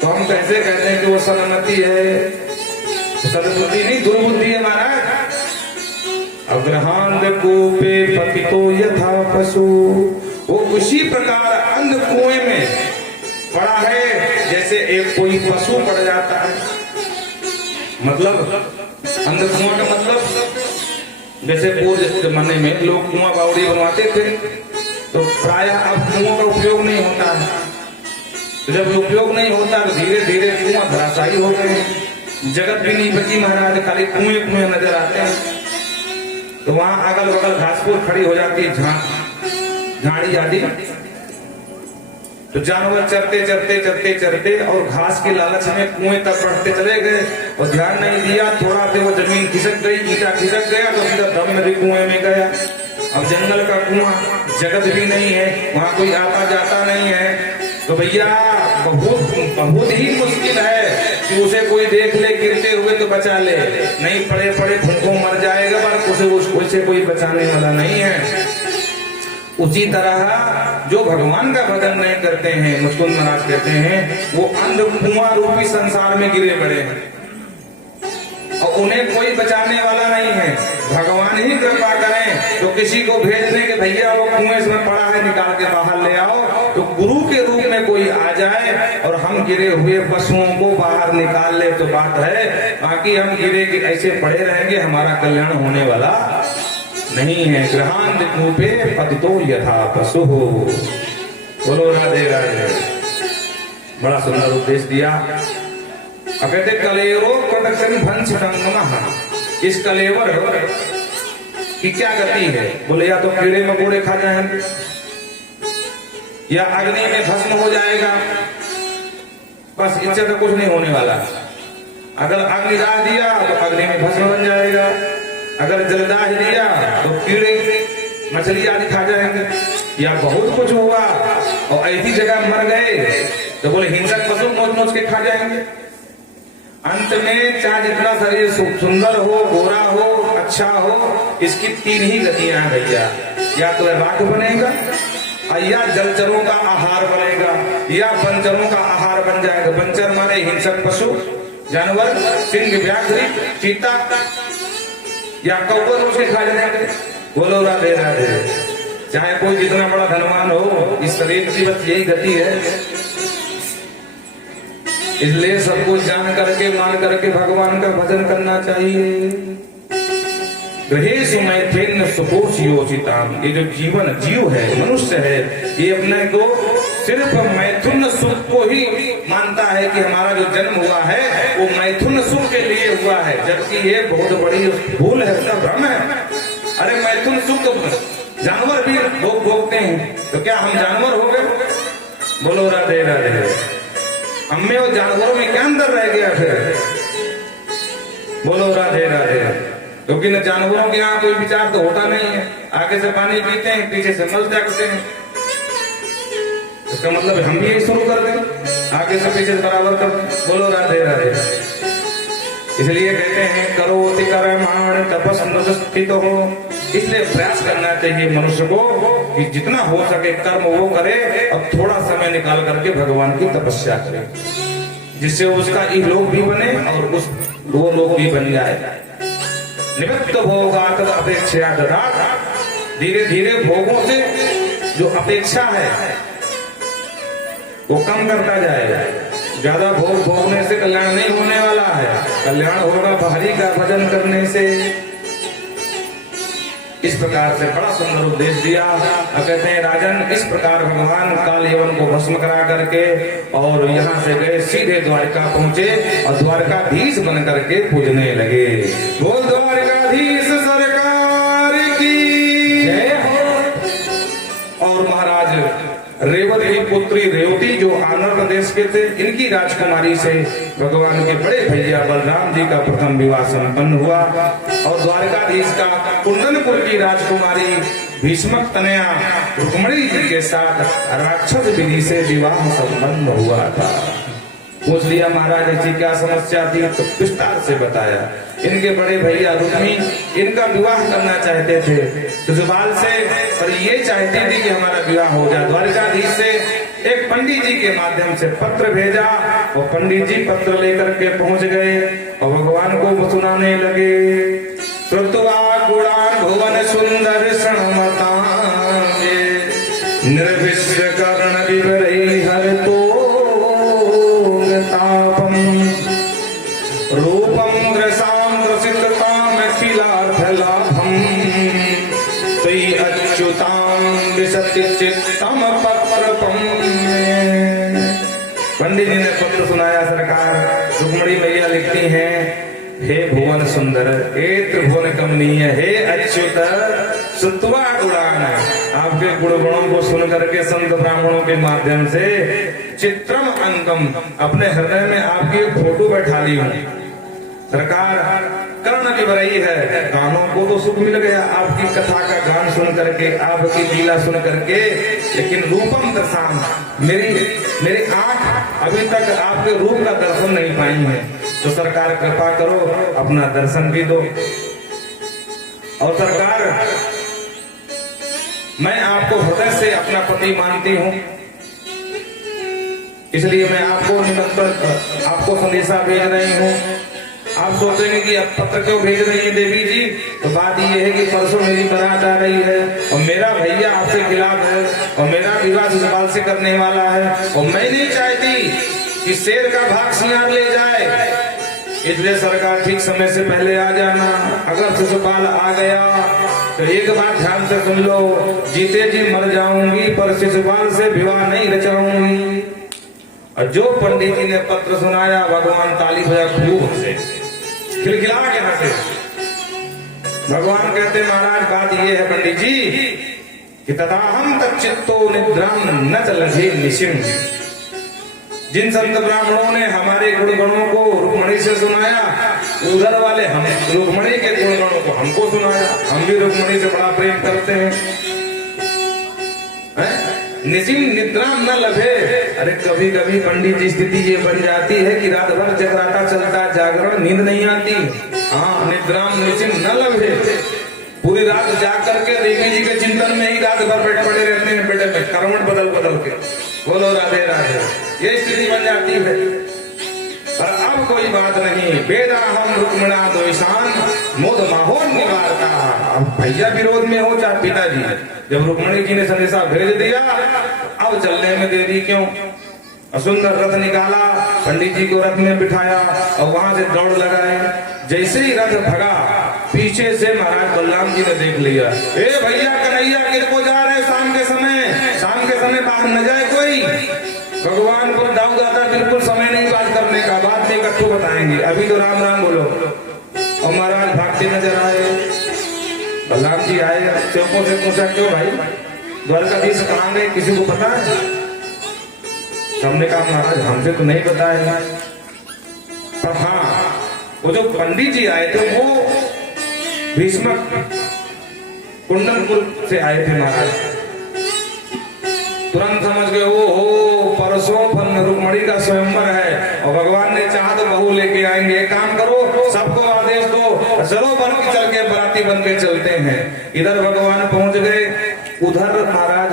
तो हम कैसे कहते हैं कि वो सनमति है? सदबुद्धि नहीं दुर्बुद्धि है महाराज। अग्रहांध कूपे पतितो यथा पशु। वो उसी प्रकार अंध कुएं में पड़ा है जैसे एक कोई पशु पड़ जाता है। मतलब अंध कुआं का मतलब जैसे पूर्व जमाने में लोग कुआं बावड़ी बनवाते थे तो प्रायः अब कुओं का उपयोग नहीं होता है। तो जब उपयोग नहीं होता तो धीरे धीरे कुआं धराशायी हो गए, जगत भी नहीं बची महाराज, खाली कुएं कुएं नजर आते हैं। तो वहां अगल बगल घास फूस खड़ी हो जाती है, झाड़ी आदि। तो जानवर चरते और घास के लालच में कुएं तक बढ़ते चले गए और ध्यान नहीं दिया, थोड़ा से वो जमीन खिसक गई, ईटा खिसक गया तो सीधा दम में भी कुएं में गया। अब जंगल का कुआं, जगत भी नहीं है, वहां कोई आता जाता नहीं है, तो भैया बहुत ही मुश्किल है कि उसे कोई देख ले गिरते हुए तो बचा ले, नहीं पड़े पड़े भूखों मर जाएगा, पर उसे कोई बचाने वाला नहीं है। उसी तरह जो भगवान का भजन नहीं करते हैं, मुस्कुंद महाराज कहते हैं वो अंध कुआं रूपी संसार में गिरे पड़े हैं और उन्हें कोई बचाने वाला नहीं है। भगवान ही कृपा करें तो किसी को भेज दें कि भैया वो कुएं में पड़ा है निकाल के बाहर ले आओ, तो गुरु के रूप में कोई आ जाए और हम गिरे हुए पशुओं को बाहर निकाल ले तो बात है, बाकी हम गिरे कि ऐसे पड़े रहेंगे हमारा कल्याण होने वाला नहीं है। ग्रहांध कूपे पतितो यथा पशु हो। बोलो राधे राधे। बड़ा सुंदर उपदेश दिया। अब कहते कलेवरो प्रोडक्शन भंस। इस कलेवर की क्या गति है? बोले या तो कीड़े मकोड़े खा जाएंगे या अग्नि में भस्म हो जाएगा, बस इससे तो कुछ नहीं होने वाला। अगर अग्नि दाह दिया तो अग्नि में भस्म बन जाएगा, अगर जलदाह दिया तो कीड़े मछली आदि खा जाएंगे, या बहुत कुछ हुआ और ऐसी जगह मर गए तो बोले हिंसक पशु नोच नोच के खा जाएंगे। अंत में चाहे जितना शरीर सुंदर हो, गोरा हो, अच्छा हो, इसकी तीन ही गतियां हैं भैया, या तो राख बनेगा या जलचरों का आहार बनेगा या वनचरों का आहार बन जाएगा। वनचर माने हिंसक पशु जानवर, सिंह, व्याघ्र, चीता या कौवा उसके खा जाएंगे। बोलो राधे राधे। चाहे कोई जितना बड़ा धनवान हो, इस शरीर की बस यही गति है। इसलिए सब कुछ जान करके मान करके भगवान का भजन करना चाहिए। ग्रहेषु मैथुन सुपोष योजिताम। ये जो जीव है, मनुष्य है, ये अपने को सिर्फ मैथुन सुख को ही मानता है कि हमारा जो जन्म हुआ है वो मैथुन सुख के लिए हुआ है, जबकि ये बहुत बड़ी भूल है, उसका भ्रम है। अरे मैथुन सुख जानवर भी भोगते हैं, तो क्या हम जानवर हो गए? बोलो राधे राधे। हमें और जानवरों में क्या अंदर रह गया फिर? बोलो राधे राधे। क्योंकि न जानवरों के यहाँ कोई विचार तो होता नहीं है, आगे से पानी पीते हैं, पीछे से मल जागते हैं। इसका मतलब हम भी यही शुरू कर दें, आगे से पीछे से बराबर कर दें। बोलो राधे राधे। इसलिए कहते हैं करोति कर्माणि तपस्सु स्थितो इसलिए प्रयास करना चाहिए मनुष्य को कि जितना हो सके कर्म वो करे और थोड़ा समय निकाल करके भगवान की तपस्या करे, जिससे उसका इहलोक भी बने और उस वो लोग भी बन जाए। निमित्त भोगात अपेक्षा ददात, धीरे धीरे भोगों से जो अपेक्षा है वो कम करता जाएगा। ज्यादा भोग भोगने से कल्याण नहीं होने वाला है, कल्याण होगा भारी का भजन करने से। इस प्रकार से बड़ा सुंदर उपदेश दिया। कहते हैं राजन, इस प्रकार भगवान काल यवन को भस्म करा करके और यहाँ से गए सीधे द्वारिका पहुंचे और द्वारकाधीश बन करके पूजने लगे। बोल द्वारकाधीश सरकार की जय हो। और महाराज रेवत की पुत्री रेवती जो आंध्र प्रदेश के थे, इनकी राजकुमारी से भगवान के बड़े भैया बलराम जी का प्रथम विवाह संपन्न हुआ। और द्वारकाधीश का कुंदनपुर की राजकुमारी भीष्मक तनया रुक्मणी जी के साथ राक्षस विधि से विवाह संपन्न हुआ था। पूछ लिया महाराज ऐसी क्या समस्या थी, तो विस्तार से बताया। इनके बड़े भैया रुक्मी इनका विवाह करना चाहते थे शिशुपाल से, और ये चाहती थी कि हमारा विवाह हो जाए। द्वारकाधीश से एक पंडित जी के माध्यम से पत्र भेजा, वो पंडित जी पत्र लेकर के पहुंच गए और भगवान को सुनाने लगे। श्रुत्वा गुणान् भुवन सुंदर क्षणमतांगे, निर्विश्य कर्ण विवरै हरतो तापम, रूपम ग्रसाम ग्रसितताम अखिलार्थलाभम, त्वयि अच्युताम विशति चित्तम पत्रपम। पंडित जी ने पत्र सुनाया। सरकार रुक्मणी मैया लिखती हैं, हे भुवन सुंदर, हे त्रिभुवन कमनीय, हे अच्युत सुत्वा गुणान, आपके गुण गुणों को सुन करके संत ब्राह्मणों के माध्यम से चित्रम अंकम, अपने हृदय में आपकी फोटो बैठा ली हूँ। सरकार कर्ण की बरई है, कानों को तो सुख मिल गया आपकी कथा का गान सुन करके, आपकी लीला सुन करके, लेकिन रूपम दर्शन, मेरी आंख अभी तक आपके रूप का दर्शन नहीं पाई है, तो सरकार कृपा करो अपना दर्शन भी दो। और सरकार मैं आपको हृदय से अपना पति मानती हूँ, इसलिए मैं आपको निरंतर आपको संदेशा भेज रही हूँ। आप सोचेंगे कि अब पत्र क्यों भेज रही है देवी जी, तो बात यह है कि परसों मेरी बारात आ रही है और मेरा भैया आपसे खिलाफ है और मेरा विवाह शिशुपाल से करने वाला है, और मैं नहीं चाहती कि शेर का भाग सियार ले जाए, इसलिए सरकार ठीक समय से पहले आ जाना। अगर शिशुपाल आ गया तो एक बात ध्यान से सुन लो, जीते जी मर जाऊंगी पर शिशुपाल से विवाह नहीं रचाऊंगी। और जो पंडित जी ने पत्र सुनाया, भगवान ताली बजा खूब से खिलखिला के हंसे। भगवान कहते महाराज बात ये है पंडित जी कि तथा हम तच्चित्तो निद्राम न चलजे निशिम, जिन संत ब्राह्मणों ने हमारे गुण गणों को रुक्मणी से सुनाया, उधर वाले हम रुक्मणी के गुण गणों को हमको सुनाया। हम भी रुक्मणी से बड़ा प्रेम करते हैं। निशिम निद्राम न लभे, अरे कभी कभी पंडित जी स्थिति ये बन जाती है कि रात भर जगराता चलता, जागरण, नींद नहीं आती। हाँ, निद्राम निशिम न लभे, पूरी रात जाग करके देवी जी के चिंतन में ही रात भर बैठ पड़े रहते हैं, बेटे में करवट बदल बदल के। बोलो राधे राधे, ये स्थिति बन जाती है। पर अब कोई बात नहीं, वेदा हम रुक्मणा द्वेषान मोद माहौल निवारता। अब भैया विरोध में हो चाहे पिताजी, जब रुक्मणी जी ने संदेशा भेज दिया, अब चलने में देरी क्यों। सुंदर रथ निकाला, पंडित जी को रथ में बिठाया और वहां से दौड़ लगाए। जैसे ही रथ भगा, पीछे से महाराज बलराम जी ने देख लिया, ए भैया कन्हैया किसको जा रहे शाम के समय बाहर न जाए कोई। भगवान पर दाऊ दादा बिल्कुल समय नहीं बात करने का, बात नहीं कट्टू बताएंगे, अभी तो राम राम बोलो। और महाराज भागते नजर आए। बलराम जी आए, चौकों से पूछा क्यों भाई, द्वारकाधीश कहाँ गए, किसी को पता है? हमने कहा महाराज हमसे तो नहीं बताया, पर हाँ वो जो पंडित जी आए थे वो भीष्मक कुंडनपुर से आए थे महाराज। तुरंत समझ गए, ओ हो परसों रुक्मणी का स्वयंवर है, और भगवान ने चाहा तो बहू लेके आएंगे। एक काम करो, सबको आदेश दो, चलो बन के चल के बराती बन के चलते हैं। इधर भगवान पहुंच गए, उधर महाराज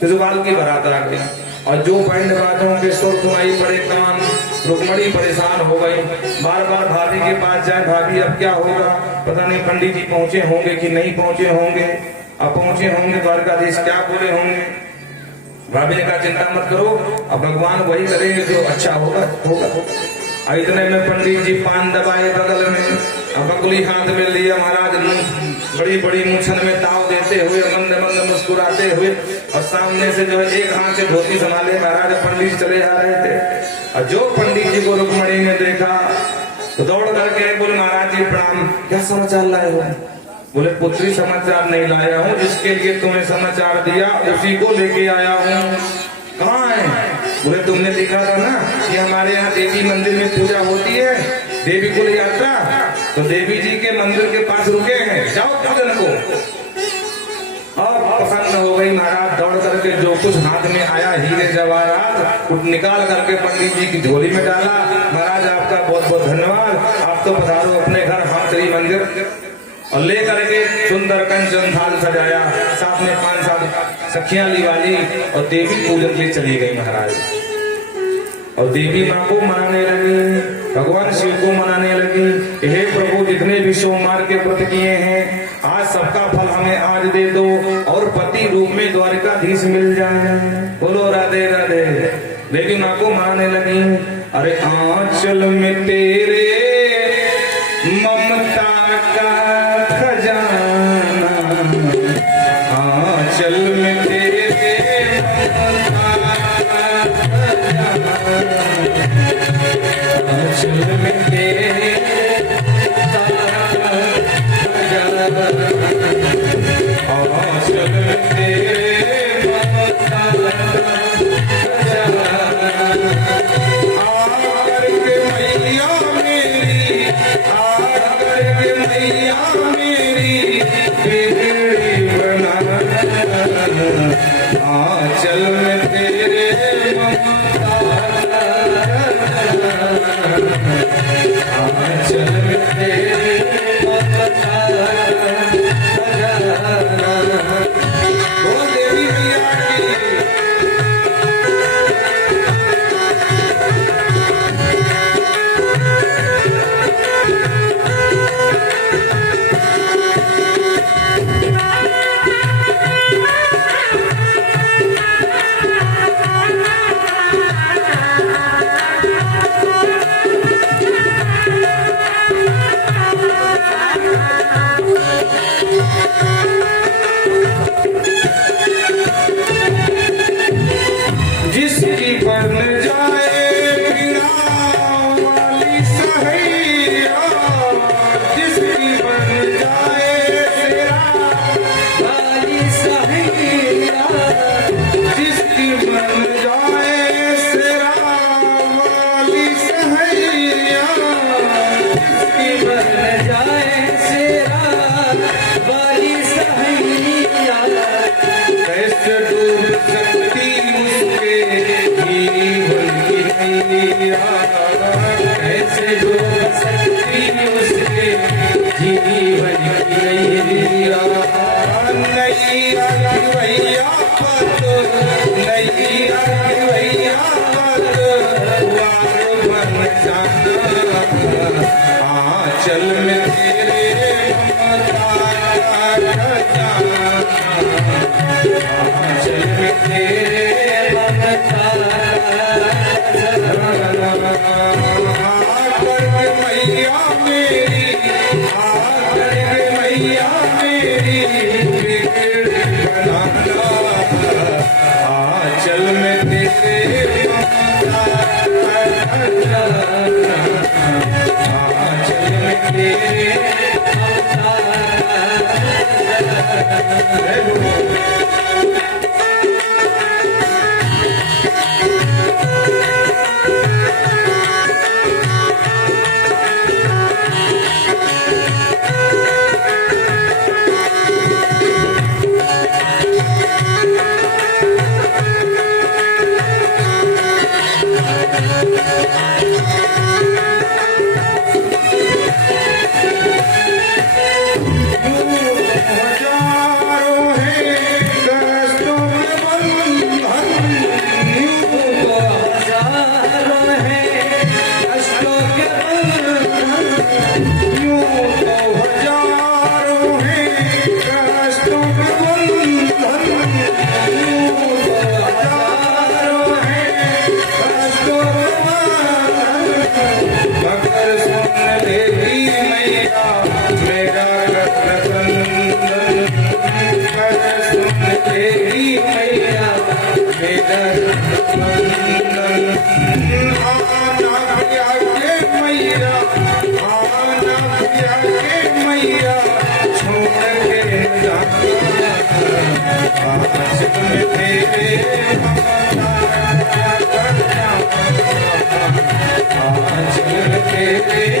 शिशुपाल की बारात आ गई और जो बैंड बाजों के सुर सुनाई पड़े कान, रुक्मणी परेशान हो गई। बार बार भाभी के पास जाए, भाभी अब क्या होगा, पता नहीं पंडित जी पहुंचे होंगे कि नहीं पहुंचे होंगे। अब पहुंचे होंगे द्वारकाधीश क्या बोले होंगे। भाभी ने कहा चिंता मत करो, अब भगवान वही करेंगे जो अच्छा होगा होगा होगा। इतने में पंडित जी पान दबाए बगल में, बकुली हाथ में लिया, महाराज बड़ी बड़ी मूछन में ताव देते हुए मंद मंद मुस्कुराते हुए, और सामने से जो है एक हाथ से धोती संभाले महाराज पंडित जी चले आ रहे थे। और जो पंडित जी को रुक्मणी ने देखा तो दौड़ करके बोले महाराज जी प्रणाम, क्या समाचार लाए हो। बोले पुत्री समाचार नहीं लाया हूँ, जिसके लिए तुम्हें समाचार दिया उसी को लेके आया हूँ। कहाँ है। बोले तुमने देखा था ना कि हमारे यहाँ देवी मंदिर में पूजा होती है, देवी कुल यात्रा, तो देवी जी के मंदिर के पास रुके हैं, जाओ पूजन को। और प्रसन्न हो गई महाराज, दौड़ करके जो कुछ हाथ में आया हीरे जवाहरात निकाल करके पंडित जी की झोली में डाला। महाराज आपका बहुत बहुत धन्यवाद, आप तो पधारो अपने घर, हम श्री मंदिर। और ले करके सुंदर कंचन थाल सजाया, साथ में 5-7 सखियां ली वाली, और देवी पूजन के लिए चली गई महाराज। और देवी माँ को मनाने लगी, भगवान शिव को मनाने लगी, हे प्रभु जितने भी सोमवार के व्रत किए हैं आज सबका फल हमें आज दे दो, और पति रूप में द्वारकाधीश मिल जाए। बोलो राधे राधे। देवी माँ को मनाने लगी, अरे आंचल में तेरे ममता का खजाना, आंचल में तेरे ममता का खजाना, आंचल में तेरे खजाना, आंचल में तेरे ममता खजाना। आकर के मैया मेरी, आकर के मैया मेरी बिगड़ी बनाना, आंचल में तेरे ममता आंचल में तेरे ममता बोल देवी मैया की। जिसकी बन जाए बिना वाली सहैया, जिसकी बन जाए तेरा वाली सहैया, जिसकी बन जाए तेरा वाली सहैया, जिसकी बन जाए तेरा वाली सहैया, कैसे डूब सकती ऐसे डूब सकती उसके जीवन की नैया, नैया की भैया पत, नैया की भैया पत, वार बन जाना, आंचल में तेरे ममता का खजाना, आंचल में तेरे ममता आकर के मैया मेरी, आकर के मैया मेरी बिगड़ी बनाना, आंचल में तेरे ममता खजाना, आंचल में तेरे ममता देगी मैया मेरा आना भैया के मैया, आना भैया के मैया, छोड़ के जाती आज में तेरे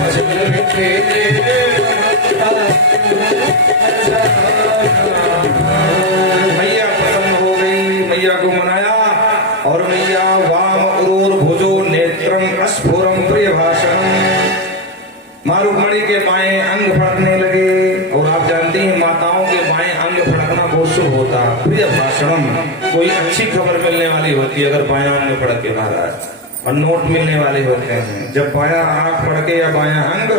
आज में तेरे मैया प्रसन्न हो गई, मैया को मनाया और मैया वाम उरोर भुजो नेत्रम अस्फुरम प्रिय भाषण, माँ रुक्मणी के बाएं अंग फड़कने लगे। और आप जानते हैं माताओं के बाएं अंग फड़कना बहुत शुभ होता। प्रिय भाषणम, कोई अच्छी खबर मिलने वाली होती है अगर बाएं अंग फड़के महाराज, और नोट मिलने वाले होते हैं। जब बायां आंख फड़के या बायां अंग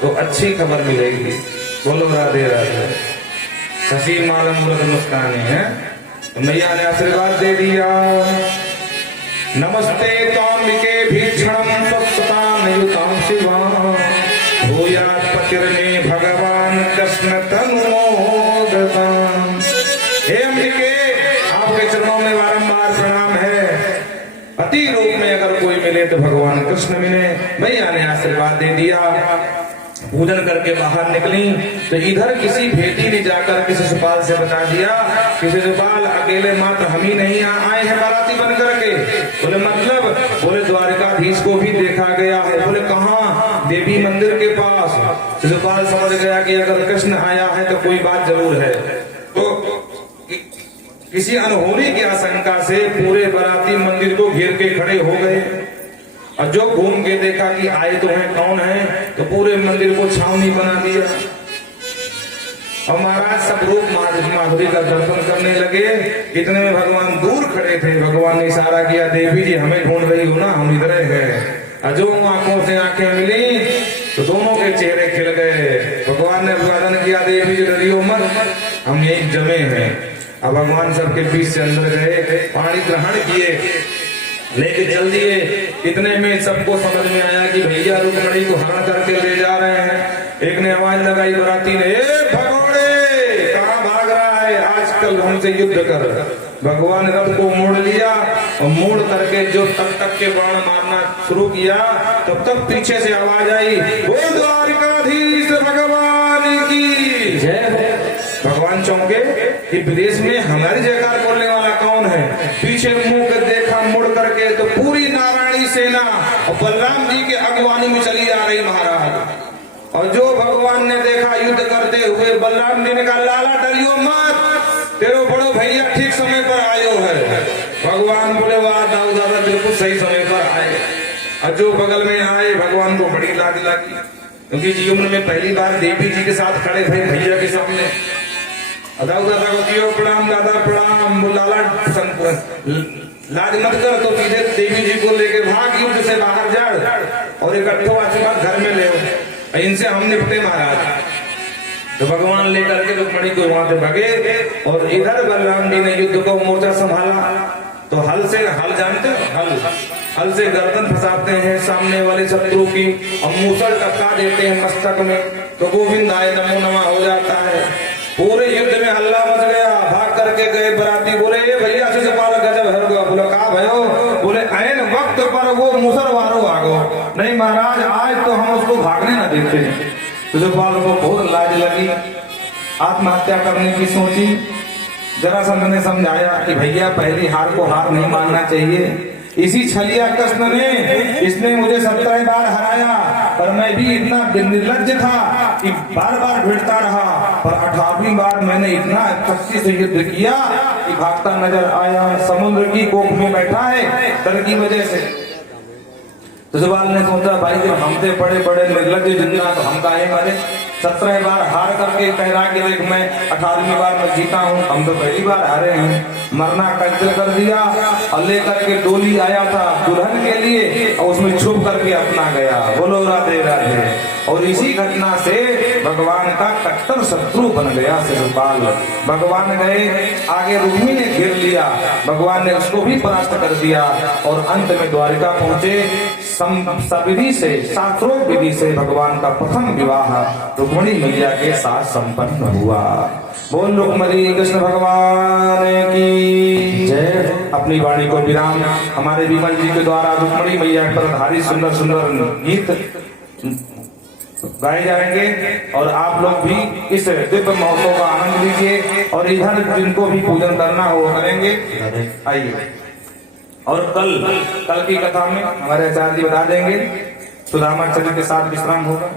तो अच्छी खबर मिलेगी। बोलो राधे राधे। शशि माला मूलक मुस्कानी है। तो मैया ने आशीर्वाद दे दिया। नमस्ते ताम्बिके भीक्षणम स्वस्ताम युताम शिवाम भूयात् पतिर्मे भगवान कृष्ण तनुमोदताम। हे अंबिके, आपके चरणों में बारंबार प्रणाम है। पति रूप में अगर कोई मिले तो भगवान कृष्ण मिले। मैया ने आशीर्वाद दे दिया। पूजन करके बाहर निकली तो इधर किसी भेटी ने जाकर किसी सुपाल से बता दिया, किसी सुपाल अकेले मात्र हम ही नहीं आए हैं बाराती बन करके। बोले मतलब? बोले द्वारिकाधीश को भी देखा गया है। बोले कहाँ? देवी मंदिर के पास। शिशुपाल समझ गया कि अगर कृष्ण आया है तो कोई बात जरूर है। तो किसी अनहोनी की आशंका से पूरे बाराती मंदिर को घेर के खड़े हो गए। और जो घूम के देखा कि आए तो हैं, कौन है, तो पूरे मंदिर को छावनी बना दिया। और महाराज सब रूप माधुरी का दर्शन करने लगे। इतने में भगवान दूर खड़े थे। भगवान ने इशारा किया, देवी जी हमें ढूंढ रही हो ना, हम इधर हैं। और जो आंखों से आंखें मिली तो दोनों के चेहरे खिल गए। भगवान ने अभिवादन किया, देवी जी डरियो मत, हम यही जमे हैं। अब भगवान सबके बीच से अंदर गए, पानी ग्रहण किए, लेके चल दिए। इतने में सबको समझ में आया कि भैया रुक्मणी को हरण करके ले जा रहे हैं। एक ने आवाज लगाई बराती ने, भगोड़े कहाँ भाग रहा है, आजकल हमसे युद्ध कर। भगवान रथ को मोड़ लिया और मोड़ करके जो तक तक के बाण मारना शुरू किया, तब तक पीछे से आवाज आई, बोल द्वारिकाधीश भगवान की जय। भगवान चौंके कि विदेश में हमारी जयकार बोलने वाला कौन है। पीछे मुंह कर देखा मुड़ करके तो पूरी नारायणी सेना और बलराम जी के अगवानी में चली आ रही महाराज। और जो भगवान ने देखा युद्ध करते हुए, बलराम जी ने कहा, लाला डरियो मत, तेरो बड़ो भैया ठीक समय पर आयो है। भगवान बोले, वाह दादा बिल्कुल सही समय पर आए। और जो बगल में आए, भगवान को बड़ी लाज लगी, क्योंकि जीवन में पहली बार देवी जी के साथ खड़े थे भैया के सामने। दादा को कियो प्रणाम, दादा प्रणाम, लाला लाज मत कर। तो सीधे देवी जी को लेके भाग, युद्ध से बाहर जा और इकट्ठो आशीर्वाद घर में ले, इनसे हम निपटे महाराज। तो भगवान लेकर के रुक्मणी को वहां से भगे। और इधर बलराम जी ने युद्ध को मोर्चा संभाला। तो हल से, हल जानते हो, हल से गर्दन फंसाते हैं सामने वाले शत्रु की, और मूसल टपका देते हैं मस्तक में, तो गोविंदाय नमो नमः हो जाता है। पूरे युद्ध में हल्ला मच गया। भाग करके गए बराती, बोले ये भैया शिशुपाल गजब हर गया। बोले कहा भयो? बोले ऐन वक्त पर वो मुसलवारो आगो। नहीं महाराज, आज तो हम उसको भागने न देते। शिशुपाल को बहुत लाज लगी, आत्महत्या करने की सोची। जरासंध ने समझाया कि भैया पहली हार को हार नहीं मानना चाहिए। इसी छलिया कृष्ण ने, इसने मुझे 17 बार हराया, पर मैं भी इतना निर्लज्ज था कि बार बार भिड़ता रहा। पर 18वीं बार मैंने इतना शक्ति से युद्ध किया कि भागता नजर आया। समुद्र की कोख में बैठा है डर की वजह से। तो शिशुपाल ने सोचा, भाई जब हमसे बड़े बड़े निर्लज्ज जिंदा तो हम काहे मरे। 17 बार हार करके कह रहा कि देख मैं 18वीं बार में जीता हूँ, हम तो पहली बार हारे हैं। मरना कैंसिल कर दिया और लेकर के डोली आया था दुल्हन के लिए। और उसमें छुप करके अपना गया। बोलो राधे राधे। और इसी घटना से भगवान का कट्टर शत्रु बन गया शिशुपाल। भगवान गए आगे, रुक्मी ने घेर लिया, भगवान ने उसको भी परास्त कर दिया और अंत में द्वारिका पहुंचे। सविधि से, शास्त्रोक्त विधि से भगवान का प्रथम विवाह रुक्मिणी मैया के साथ संपन्न हुआ। बोल रुक्मिणी कृष्ण भगवान की जय। अपनी वाणी को विराम हमारे विमल जी के द्वारा रुक्मिणी मैया पर आधारित सुंदर सुंदर गीत गाए जाएंगे और आप लोग भी इस दिव्य महोत्सव का आनंद लीजिए और इधर जिनको भी पूजन करना हो करेंगे। आइए। और कल की कथा में हमारे आचार्य जी बता देंगे, सुदामा चरित्र के साथ विश्राम होगा।